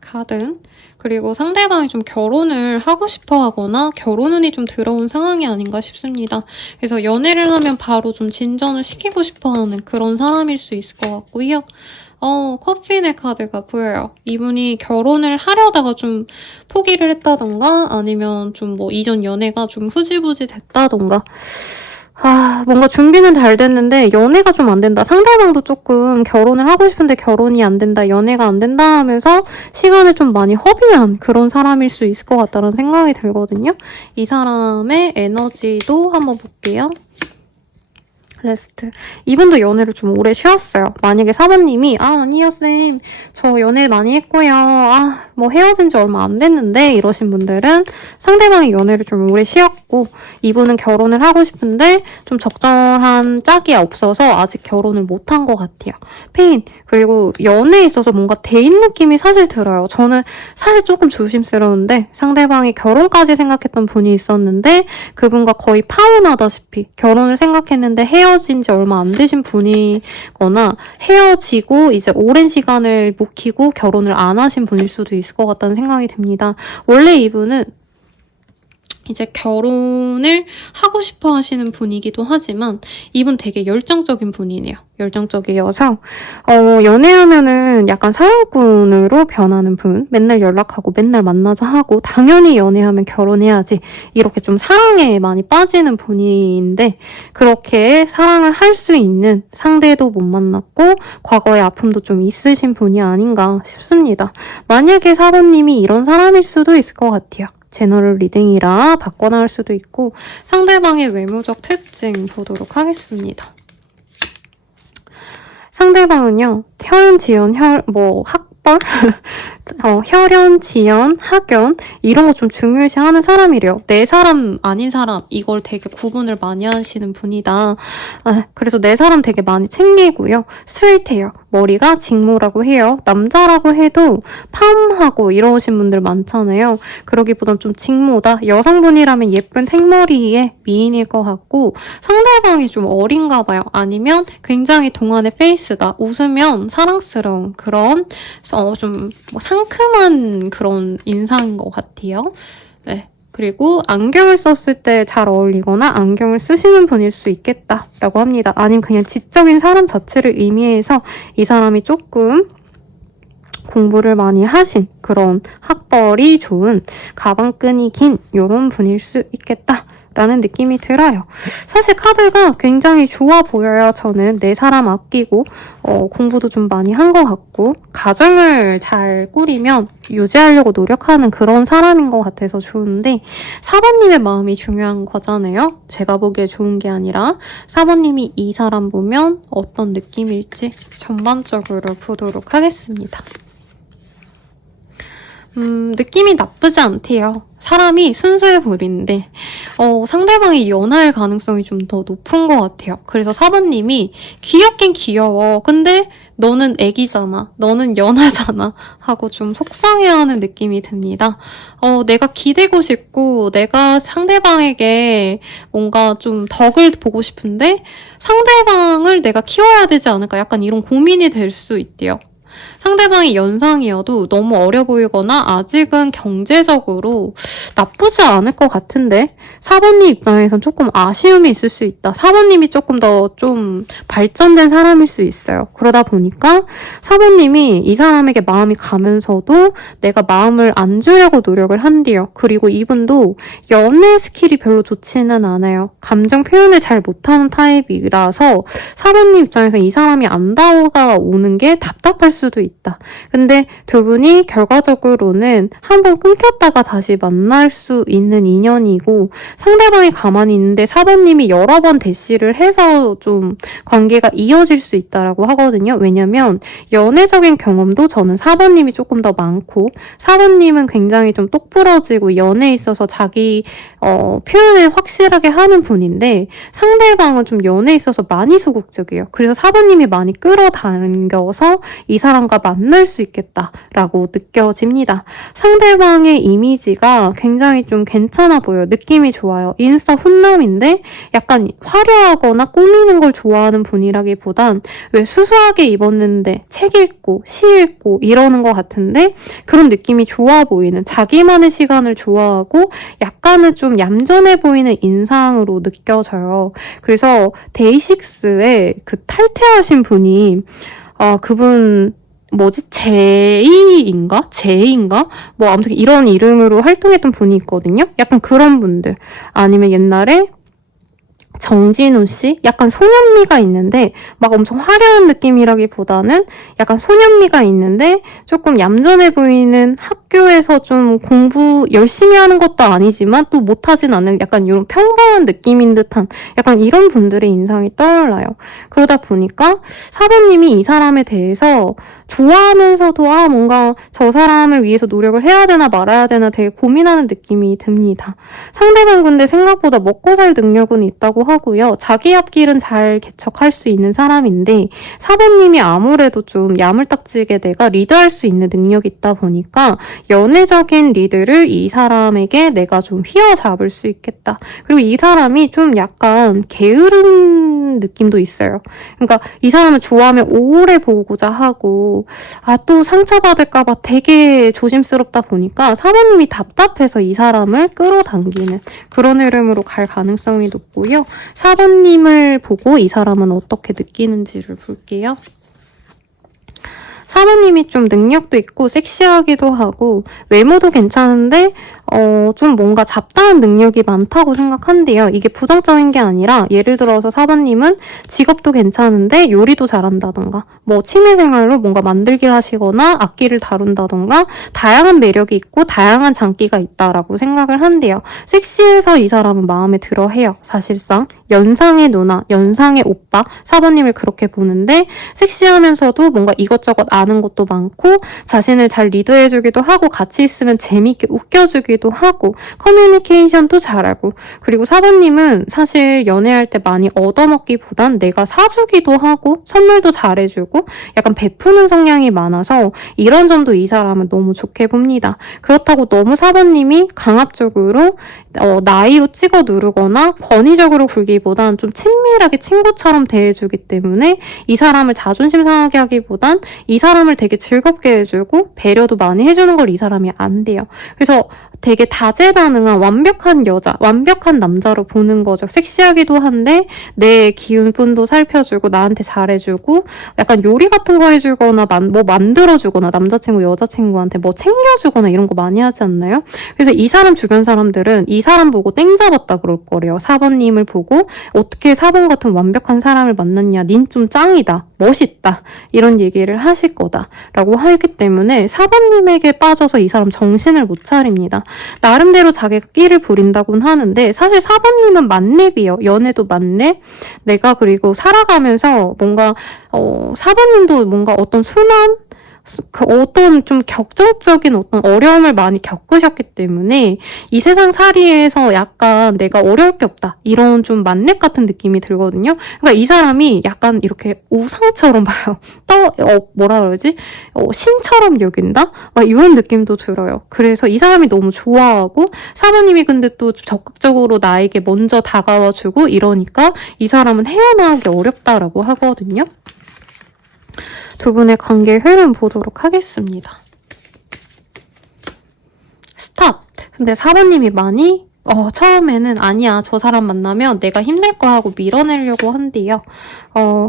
카드 그리고 상대방이 좀 결혼을 하고 싶어 하거나 결혼운이 좀 들어온 상황이 아닌가 싶습니다. 그래서 연애를 하면 바로 좀 진전을 시키고 싶어 하는 그런 사람일 수 있을 것 같고요. 커피네 카드가 보여요. 이분이 결혼을 하려다가 좀 포기를 했다던가 아니면 좀 뭐 이전 연애가 좀 흐지부지 됐다던가 뭔가 준비는 잘 됐는데 연애가 좀 안 된다. 상대방도 조금 결혼을 하고 싶은데 결혼이 안 된다. 연애가 안 된다 하면서 시간을 좀 많이 허비한 그런 사람일 수 있을 것 같다는 생각이 들거든요. 이 사람의 에너지도 한번 볼게요. 레스트. 이분도 연애를 좀 오래 쉬었어요. 만약에 4번님이 아니요 쌤 저 연애 많이 했고요. 뭐 헤어진 지 얼마 안 됐는데 이러신 분들은 상대방이 연애를 좀 오래 쉬었고 이분은 결혼을 하고 싶은데 좀 적절한 짝이 없어서 아직 결혼을 못한 것 같아요. 페인. 그리고 연애에 있어서 뭔가 대인 느낌이 사실 들어요. 저는 사실 조금 조심스러운데 상대방이 결혼까지 생각했던 분이 있었는데 그분과 거의 파혼하다시피 결혼을 생각했는데 헤어진 지 얼마 안 되신 분이거나 헤어지고 이제 오랜 시간을 묵히고 결혼을 안 하신 분일 수도 있을 것 같다는 생각이 듭니다. 원래 이분은 이제 결혼을 하고 싶어 하시는 분이기도 하지만 이분 되게 열정적인 분이네요. 열정적이어서 연애하면은 약간 사랑꾼으로 변하는 분. 맨날 연락하고 맨날 만나자 하고 당연히 연애하면 결혼해야지. 이렇게 좀 사랑에 많이 빠지는 분인데 그렇게 사랑을 할 수 있는 상대도 못 만났고 과거의 아픔도 좀 있으신 분이 아닌가 싶습니다. 만약에 4번님이 이런 사람일 수도 있을 것 같아요. 제너럴 리딩이라 바꿔나올 수도 있고 상대방의 외모적 특징 보도록 하겠습니다. 상대방은요. 혈연, 지연, 학벌? 혈연, 지연, 학연 이런 거 좀 중요시하는 사람이래요. 내 사람, 아닌 사람 이걸 되게 구분을 많이 하시는 분이다. 그래서 내 사람 되게 많이 챙기고요. 스윗해요. 머리가 직모라고 해요. 남자라고 해도 팜하고 이러신 분들 많잖아요. 그러기보단 좀 직모다. 여성분이라면 예쁜 생머리에 미인일 것 같고 상대방이 좀 어린가 봐요. 아니면 굉장히 동안의 페이스다. 웃으면 사랑스러운 그런 좀 상큼한 그런 인상인 것 같아요. 네. 그리고 안경을 썼을 때 잘 어울리거나 안경을 쓰시는 분일 수 있겠다라고 합니다. 아니면 그냥 지적인 사람 자체를 의미해서 이 사람이 조금 공부를 많이 하신 그런 학벌이 좋은 가방끈이 긴 이런 분일 수 있겠다. 라는 느낌이 들어요. 사실 카드가 굉장히 좋아 보여요. 저는 내 사람 아끼고 공부도 좀 많이 한 것 같고 가정을 잘 꾸리면 유지하려고 노력하는 그런 사람인 것 같아서 좋은데 4번님의 마음이 중요한 거잖아요. 제가 보기에 좋은 게 아니라 4번님이 이 사람 보면 어떤 느낌일지 전반적으로 보도록 하겠습니다. 느낌이 나쁘지 않대요. 사람이 순수해 보이는데 상대방이 연하일 가능성이 좀 더 높은 것 같아요. 그래서 4번님이 귀엽긴 귀여워. 근데 너는 애기잖아. 너는 연하잖아. 하고 좀 속상해하는 느낌이 듭니다. 내가 기대고 싶고 내가 상대방에게 뭔가 좀 덕을 보고 싶은데 상대방을 내가 키워야 되지 않을까? 약간 이런 고민이 될 수 있대요. 상대방이 연상이어도 너무 어려 보이거나 아직은 경제적으로 나쁘지 않을 것 같은데 4번님 입장에선 조금 아쉬움이 있을 수 있다. 4번님이 조금 더 좀 발전된 사람일 수 있어요. 그러다 보니까 4번님이 이 사람에게 마음이 가면서도 내가 마음을 안 주려고 노력을 한대요. 그리고 이분도 연애 스킬이 별로 좋지는 않아요. 감정 표현을 잘 못하는 타입이라서 4번님 입장에서 이 사람이 안 다가오는 게 답답할 수도 있다. 근데 두 분이 결과적으로는 한번 끊겼다가 다시 만날 수 있는 인연이고 상대방이 가만히 있는데 4번님이 여러 번 대시를 해서 좀 관계가 이어질 수 있다라고 하거든요. 왜냐면 연애적인 경험도 저는 4번님이 조금 더 많고 4번님은 굉장히 좀 똑부러지고 연애에 있어서 자기 표현을 확실하게 하는 분인데 상대방은 좀 연애에 있어서 많이 소극적이에요. 그래서 4번님이 많이 끌어당겨서 이 사람과 만날 수 있겠다라고 느껴집니다. 상대방의 이미지가 굉장히 좀 괜찮아 보여요. 느낌이 좋아요. 인스타 훈남인데 약간 화려하거나 꾸미는 걸 좋아하는 분이라기보단 왜 수수하게 입었는데 책 읽고 시 읽고 이러는 것 같은데 그런 느낌이 좋아 보이는 자기만의 시간을 좋아하고 약간은 좀 얌전해 보이는 인상으로 느껴져요. 그래서 데이식스에 그 탈퇴하신 분이 그분 제이인가? 뭐 아무튼 이런 이름으로 활동했던 분이 있거든요. 약간 그런 분들. 아니면 옛날에 정진우 씨? 약간 소년미가 있는데 막 엄청 화려한 느낌이라기보다는 약간 소년미가 있는데 조금 얌전해 보이는 학교에서 좀 공부 열심히 하는 것도 아니지만 또 못하진 않는 약간 이런 평범한 느낌인 듯한 약간 이런 분들의 인상이 떠올라요. 그러다 보니까 4번님이 이 사람에 대해서 좋아하면서도 뭔가 저 사람을 위해서 노력을 해야 되나 말아야 되나 되게 고민하는 느낌이 듭니다. 상대방 근데 생각보다 먹고 살 능력은 있다고 하고요. 자기 앞길은 잘 개척할 수 있는 사람인데 4번님이 아무래도 좀 야물딱지게 내가 리드할 수 있는 능력이 있다 보니까 연애적인 리드를 이 사람에게 내가 좀 휘어잡을 수 있겠다. 그리고 이 사람이 좀 약간 게으른 느낌도 있어요. 그러니까 이 사람을 좋아하면 오래 보고자 하고 또 상처받을까봐 되게 조심스럽다 보니까 4번님이 답답해서 이 사람을 끌어당기는 그런 흐름으로 갈 가능성이 높고요. 4번님을 보고 이 사람은 어떻게 느끼는지를 볼게요. 4번님이 좀 능력도 있고 섹시하기도 하고 외모도 괜찮은데 좀 뭔가 잡다한 능력이 많다고 생각한대요. 이게 부정적인 게 아니라 예를 들어서 4번님은 직업도 괜찮은데 요리도 잘한다던가 뭐 취미생활로 뭔가 만들기를 하시거나 악기를 다룬다던가 다양한 매력이 있고 다양한 장기가 있다라고 생각을 한대요. 섹시해서 이 사람은 마음에 들어해요. 사실상 연상의 누나, 연상의 오빠 4번님을 그렇게 보는데 섹시하면서도 뭔가 이것저것 아는 것도 많고 자신을 잘 리드해주기도 하고 같이 있으면 재밌게 웃겨주기도 하고 커뮤니케이션도 잘하고 그리고 4번님은 사실 연애할 때 많이 얻어먹기보단 내가 사주기도 하고 선물도 잘해주고 약간 베푸는 성향이 많아서 이런 점도 이 사람은 너무 좋게 봅니다. 그렇다고 너무 4번님이 강압적으로 나이로 찍어 누르거나 권위적으로 굴기보단 좀 친밀하게 친구처럼 대해주기 때문에 이 사람을 자존심 상하게 하기보단 이 사람을 되게 즐겁게 해주고 배려도 많이 해주는 걸 이 사람이 안 돼요. 그래서 되게 다재다능한 완벽한 여자, 완벽한 남자로 보는 거죠. 섹시하기도 한데 내 기운분도 살펴주고 나한테 잘해주고 약간 요리 같은 거 해주거나 뭐 만들어주거나 남자친구, 여자친구한테 뭐 챙겨주거나 이런 거 많이 하지 않나요? 그래서 이 사람 주변 사람들은 이 사람 보고 땡 잡았다 그럴 거래요. 4번님을 보고 어떻게 4번 같은 완벽한 사람을 만났냐. 닌 좀 짱이다. 멋있다. 이런 얘기를 하실 거다라고 하기 때문에 4번님에게 빠져서 이 사람 정신을 못 차립니다. 나름대로 자기가 끼를 부린다고는 하는데 사실 4번님은 만렙이에요. 연애도 만렙. 내가 그리고 살아가면서 뭔가 4번님도 뭔가 어떤 순환? 어떤 좀 격정적인 어떤 어려움을 많이 겪으셨기 때문에 이 세상 살이에서 약간 내가 어려울 게 없다. 이런 좀 만렙 같은 느낌이 들거든요. 그러니까 이 사람이 약간 이렇게 우상처럼 봐요. 뭐라 그러지? 신처럼 여긴다? 막 이런 느낌도 들어요. 그래서 이 사람이 너무 좋아하고 4번님이 근데 또 적극적으로 나에게 먼저 다가와주고 이러니까 이 사람은 헤어나오기 어렵다라고 하거든요. 두 분의 관계의 흐름 보도록 하겠습니다. 스탑! 근데 4번님이 많이 처음에는 아니야, 저 사람 만나면 내가 힘들 거 하고 밀어내려고 한대요.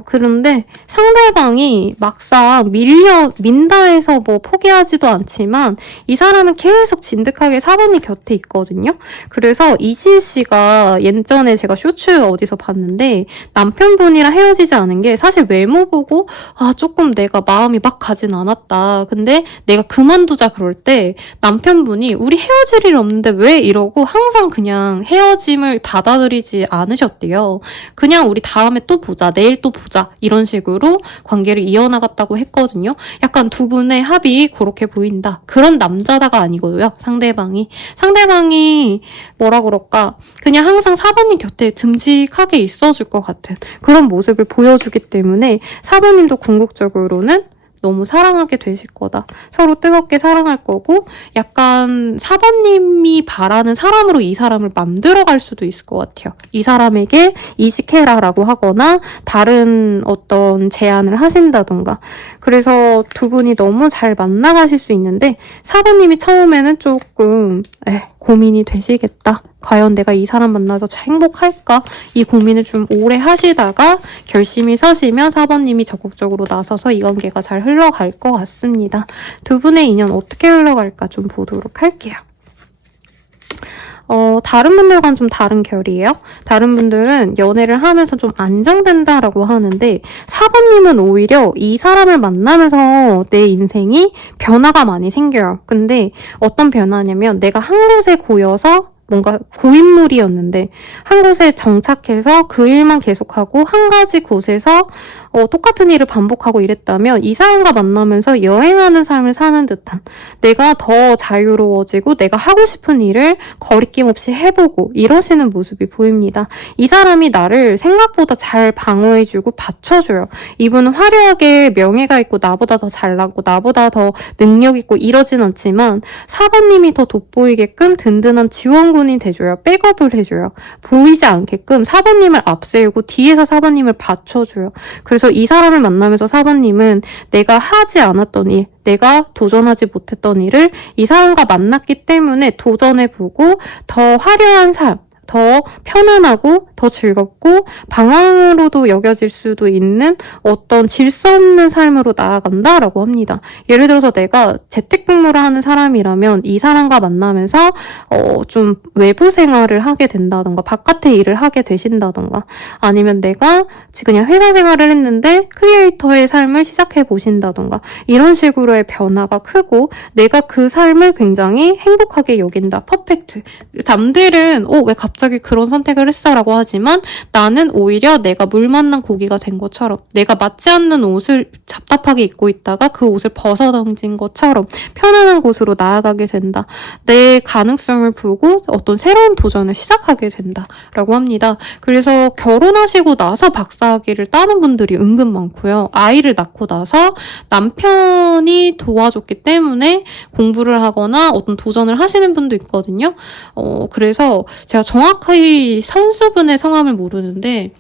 그런데 상대방이 막상 민다 해서 뭐 포기하지도 않지만 이 사람은 계속 진득하게 4번이 곁에 있거든요. 그래서 이지희 씨가 예전에 제가 쇼츠 어디서 봤는데 남편분이랑 헤어지지 않은 게 사실 외모 보고 조금 내가 마음이 막 가진 않았다. 근데 내가 그만두자 그럴 때 남편분이 우리 헤어질 일 없는데 왜 이러고 항상 그냥 헤어짐을 받아들이지 않으셨대요. 그냥 우리 다음에 또 보자, 내일 또 보자 이런 식으로 관계를 이어나갔다고 했거든요. 약간 두 분의 합이 그렇게 보인다. 그런 남자다가 아니고요. 상대방이 뭐라 그럴까, 그냥 항상 4번님 곁에 듬직하게 있어줄 것 같은 그런 모습을 보여주기 때문에 4번님도 궁극적으로는 너무 사랑하게 되실 거다. 서로 뜨겁게 사랑할 거고 약간 4번님이 바라는 사람으로 이 사람을 만들어갈 수도 있을 것 같아요. 이 사람에게 이직해라라고 하거나 다른 어떤 제안을 하신다던가. 그래서 두 분이 너무 잘 만나가실 수 있는데 4번님이 처음에는 조금 고민이 되시겠다. 과연 내가 이 사람 만나서 행복할까? 이 고민을 좀 오래 하시다가 결심이 서시면 4번님이 적극적으로 나서서 이 관계가 잘 흘러갈 것 같습니다. 두 분의 인연 어떻게 흘러갈까 좀 보도록 할게요. 다른 분들과는 좀 다른 결이에요. 다른 분들은 연애를 하면서 좀 안정된다라고 하는데 4번님은 오히려 이 사람을 만나면서 내 인생이 변화가 많이 생겨요. 근데 어떤 변화냐면 내가 한 곳에 고여서 뭔가 고인물이었는데 한 곳에 정착해서 그 일만 계속하고 한 가지 곳에서 똑같은 일을 반복하고 이랬다면 이 사람과 만나면서 여행하는 삶을 사는 듯한, 내가 더 자유로워지고 내가 하고 싶은 일을 거리낌 없이 해보고 이러시는 모습이 보입니다. 이 사람이 나를 생각보다 잘 방어해주고 받쳐줘요. 이분은 화려하게 명예가 있고 나보다 더 잘나고 나보다 더 능력 있고 이러진 않지만 4번님이 더 돋보이게끔 든든한 지원군이 돼줘요. 백업을 해줘요. 보이지 않게끔 4번님을 앞세우고 뒤에서 4번님을 받쳐줘요. 그래서 이 사람을 만나면서 4번님은 내가 하지 않았던 일, 내가 도전하지 못했던 일을 이 사람과 만났기 때문에 도전해보고 더 화려한 삶, 더 편안하고 더 즐겁고 방황으로도 여겨질 수도 있는 어떤 질서 없는 삶으로 나아간다라고 합니다. 예를 들어서 내가 재택근무를 하는 사람이라면 이 사람과 만나면서 좀 외부 생활을 하게 된다던가 바깥의 일을 하게 되신다던가, 아니면 내가 그냥 회사 생활을 했는데 크리에이터의 삶을 시작해 보신다던가, 이런 식으로의 변화가 크고 내가 그 삶을 굉장히 행복하게 여긴다. 퍼펙트. 남들은 왜 갑자기 그런 선택을 했어라고 하지만 나는 오히려 내가 물 만난 고기가 된 것처럼, 내가 맞지 않는 옷을 답답하게 입고 있다가 그 옷을 벗어던진 것처럼 편안한 곳으로 나아가게 된다. 내 가능성을 보고 어떤 새로운 도전을 시작하게 된다라고 합니다. 그래서 결혼하시고 나서 박사학위를 따는 분들이 은근 많고요. 아이를 낳고 나서 남편이 도와줬기 때문에 공부를 하거나 어떤 도전을 하시는 분도 있거든요. 그래서 제가 정확히 선수분의 성함을 모르는데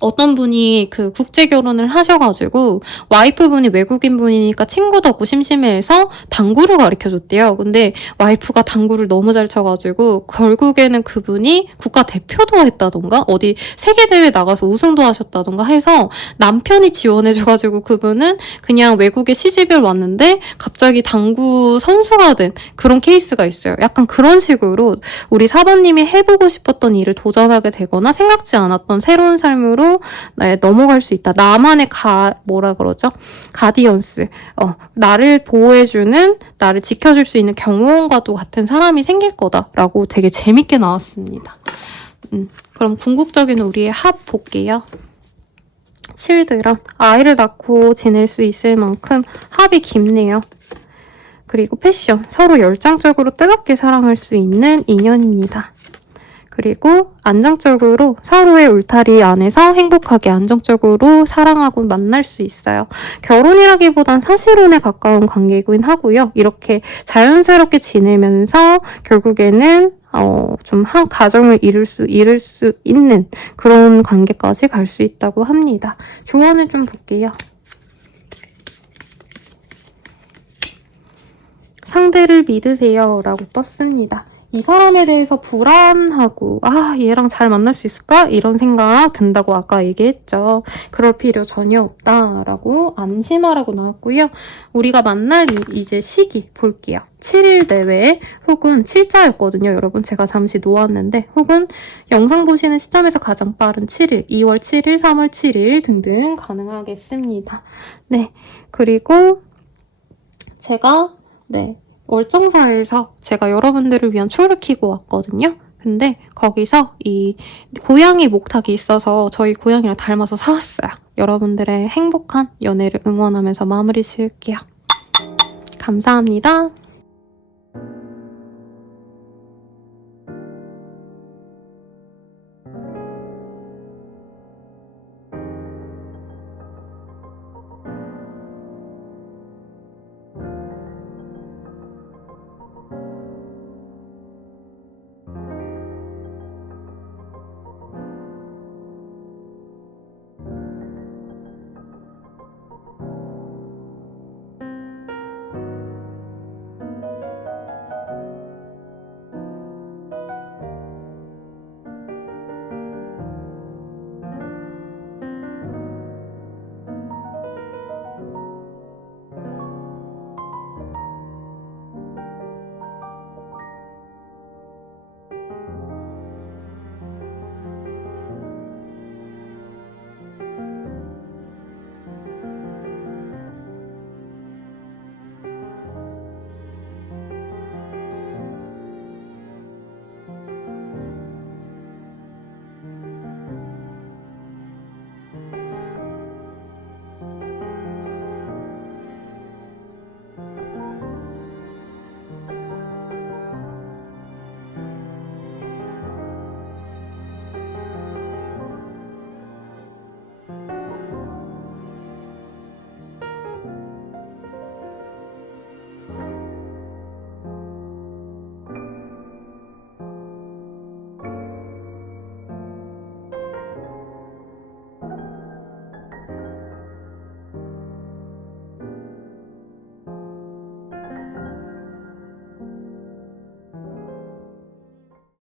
어떤 분이 그 국제 결혼을 하셔가지고 와이프분이 외국인 분이니까 친구도 없고 심심해서 당구를 가르쳐줬대요. 근데 와이프가 당구를 너무 잘 쳐가지고 결국에는 그분이 국가 대표도 했다던가 어디 세계대회 나가서 우승도 하셨다던가 해서 남편이 지원해줘가지고 그분은 그냥 외국에 시집을 왔는데 갑자기 당구 선수가 된 그런 케이스가 있어요. 약간 그런 식으로 우리 4번님이 해보고 싶었던 일을 도전하게 되거나 생각지 않았던 새로운 삶으로 넘어갈 수 있다. 나만의 가디언스. 나를 보호해주는, 나를 지켜줄 수 있는 경호원과도 같은 사람이 생길 거다라고 되게 재밌게 나왔습니다. 그럼 궁극적인 우리의 합 볼게요. 칠드런. 아이를 낳고 지낼 수 있을 만큼 합이 깊네요. 그리고 패션. 서로 열정적으로 뜨겁게 사랑할 수 있는 인연입니다. 그리고 안정적으로 서로의 울타리 안에서 행복하게 안정적으로 사랑하고 만날 수 있어요. 결혼이라기보단 사실혼에 가까운 관계이긴 하고요. 이렇게 자연스럽게 지내면서 결국에는 좀 한 가정을 이룰 수 있는 그런 관계까지 갈 수 있다고 합니다. 조언을 좀 볼게요. 상대를 믿으세요 라고 떴습니다. 이 사람에 대해서 불안하고 얘랑 잘 만날 수 있을까? 이런 생각 든다고 아까 얘기했죠. 그럴 필요 전혀 없다라고 안심하라고 나왔고요. 우리가 만날 이제 시기 볼게요. 7일 내외 혹은 7자였거든요. 여러분 제가 잠시 놓았는데 혹은 영상 보시는 시점에서 가장 빠른 7일, 2월 7일, 3월 7일 등등 가능하겠습니다. 네, 그리고 제가 월정사에서 제가 여러분들을 위한 초를 키고 왔거든요. 근데 거기서 이 고양이 목탁이 있어서 저희 고양이랑 닮아서 사왔어요. 여러분들의 행복한 연애를 응원하면서 마무리 지을게요. 감사합니다.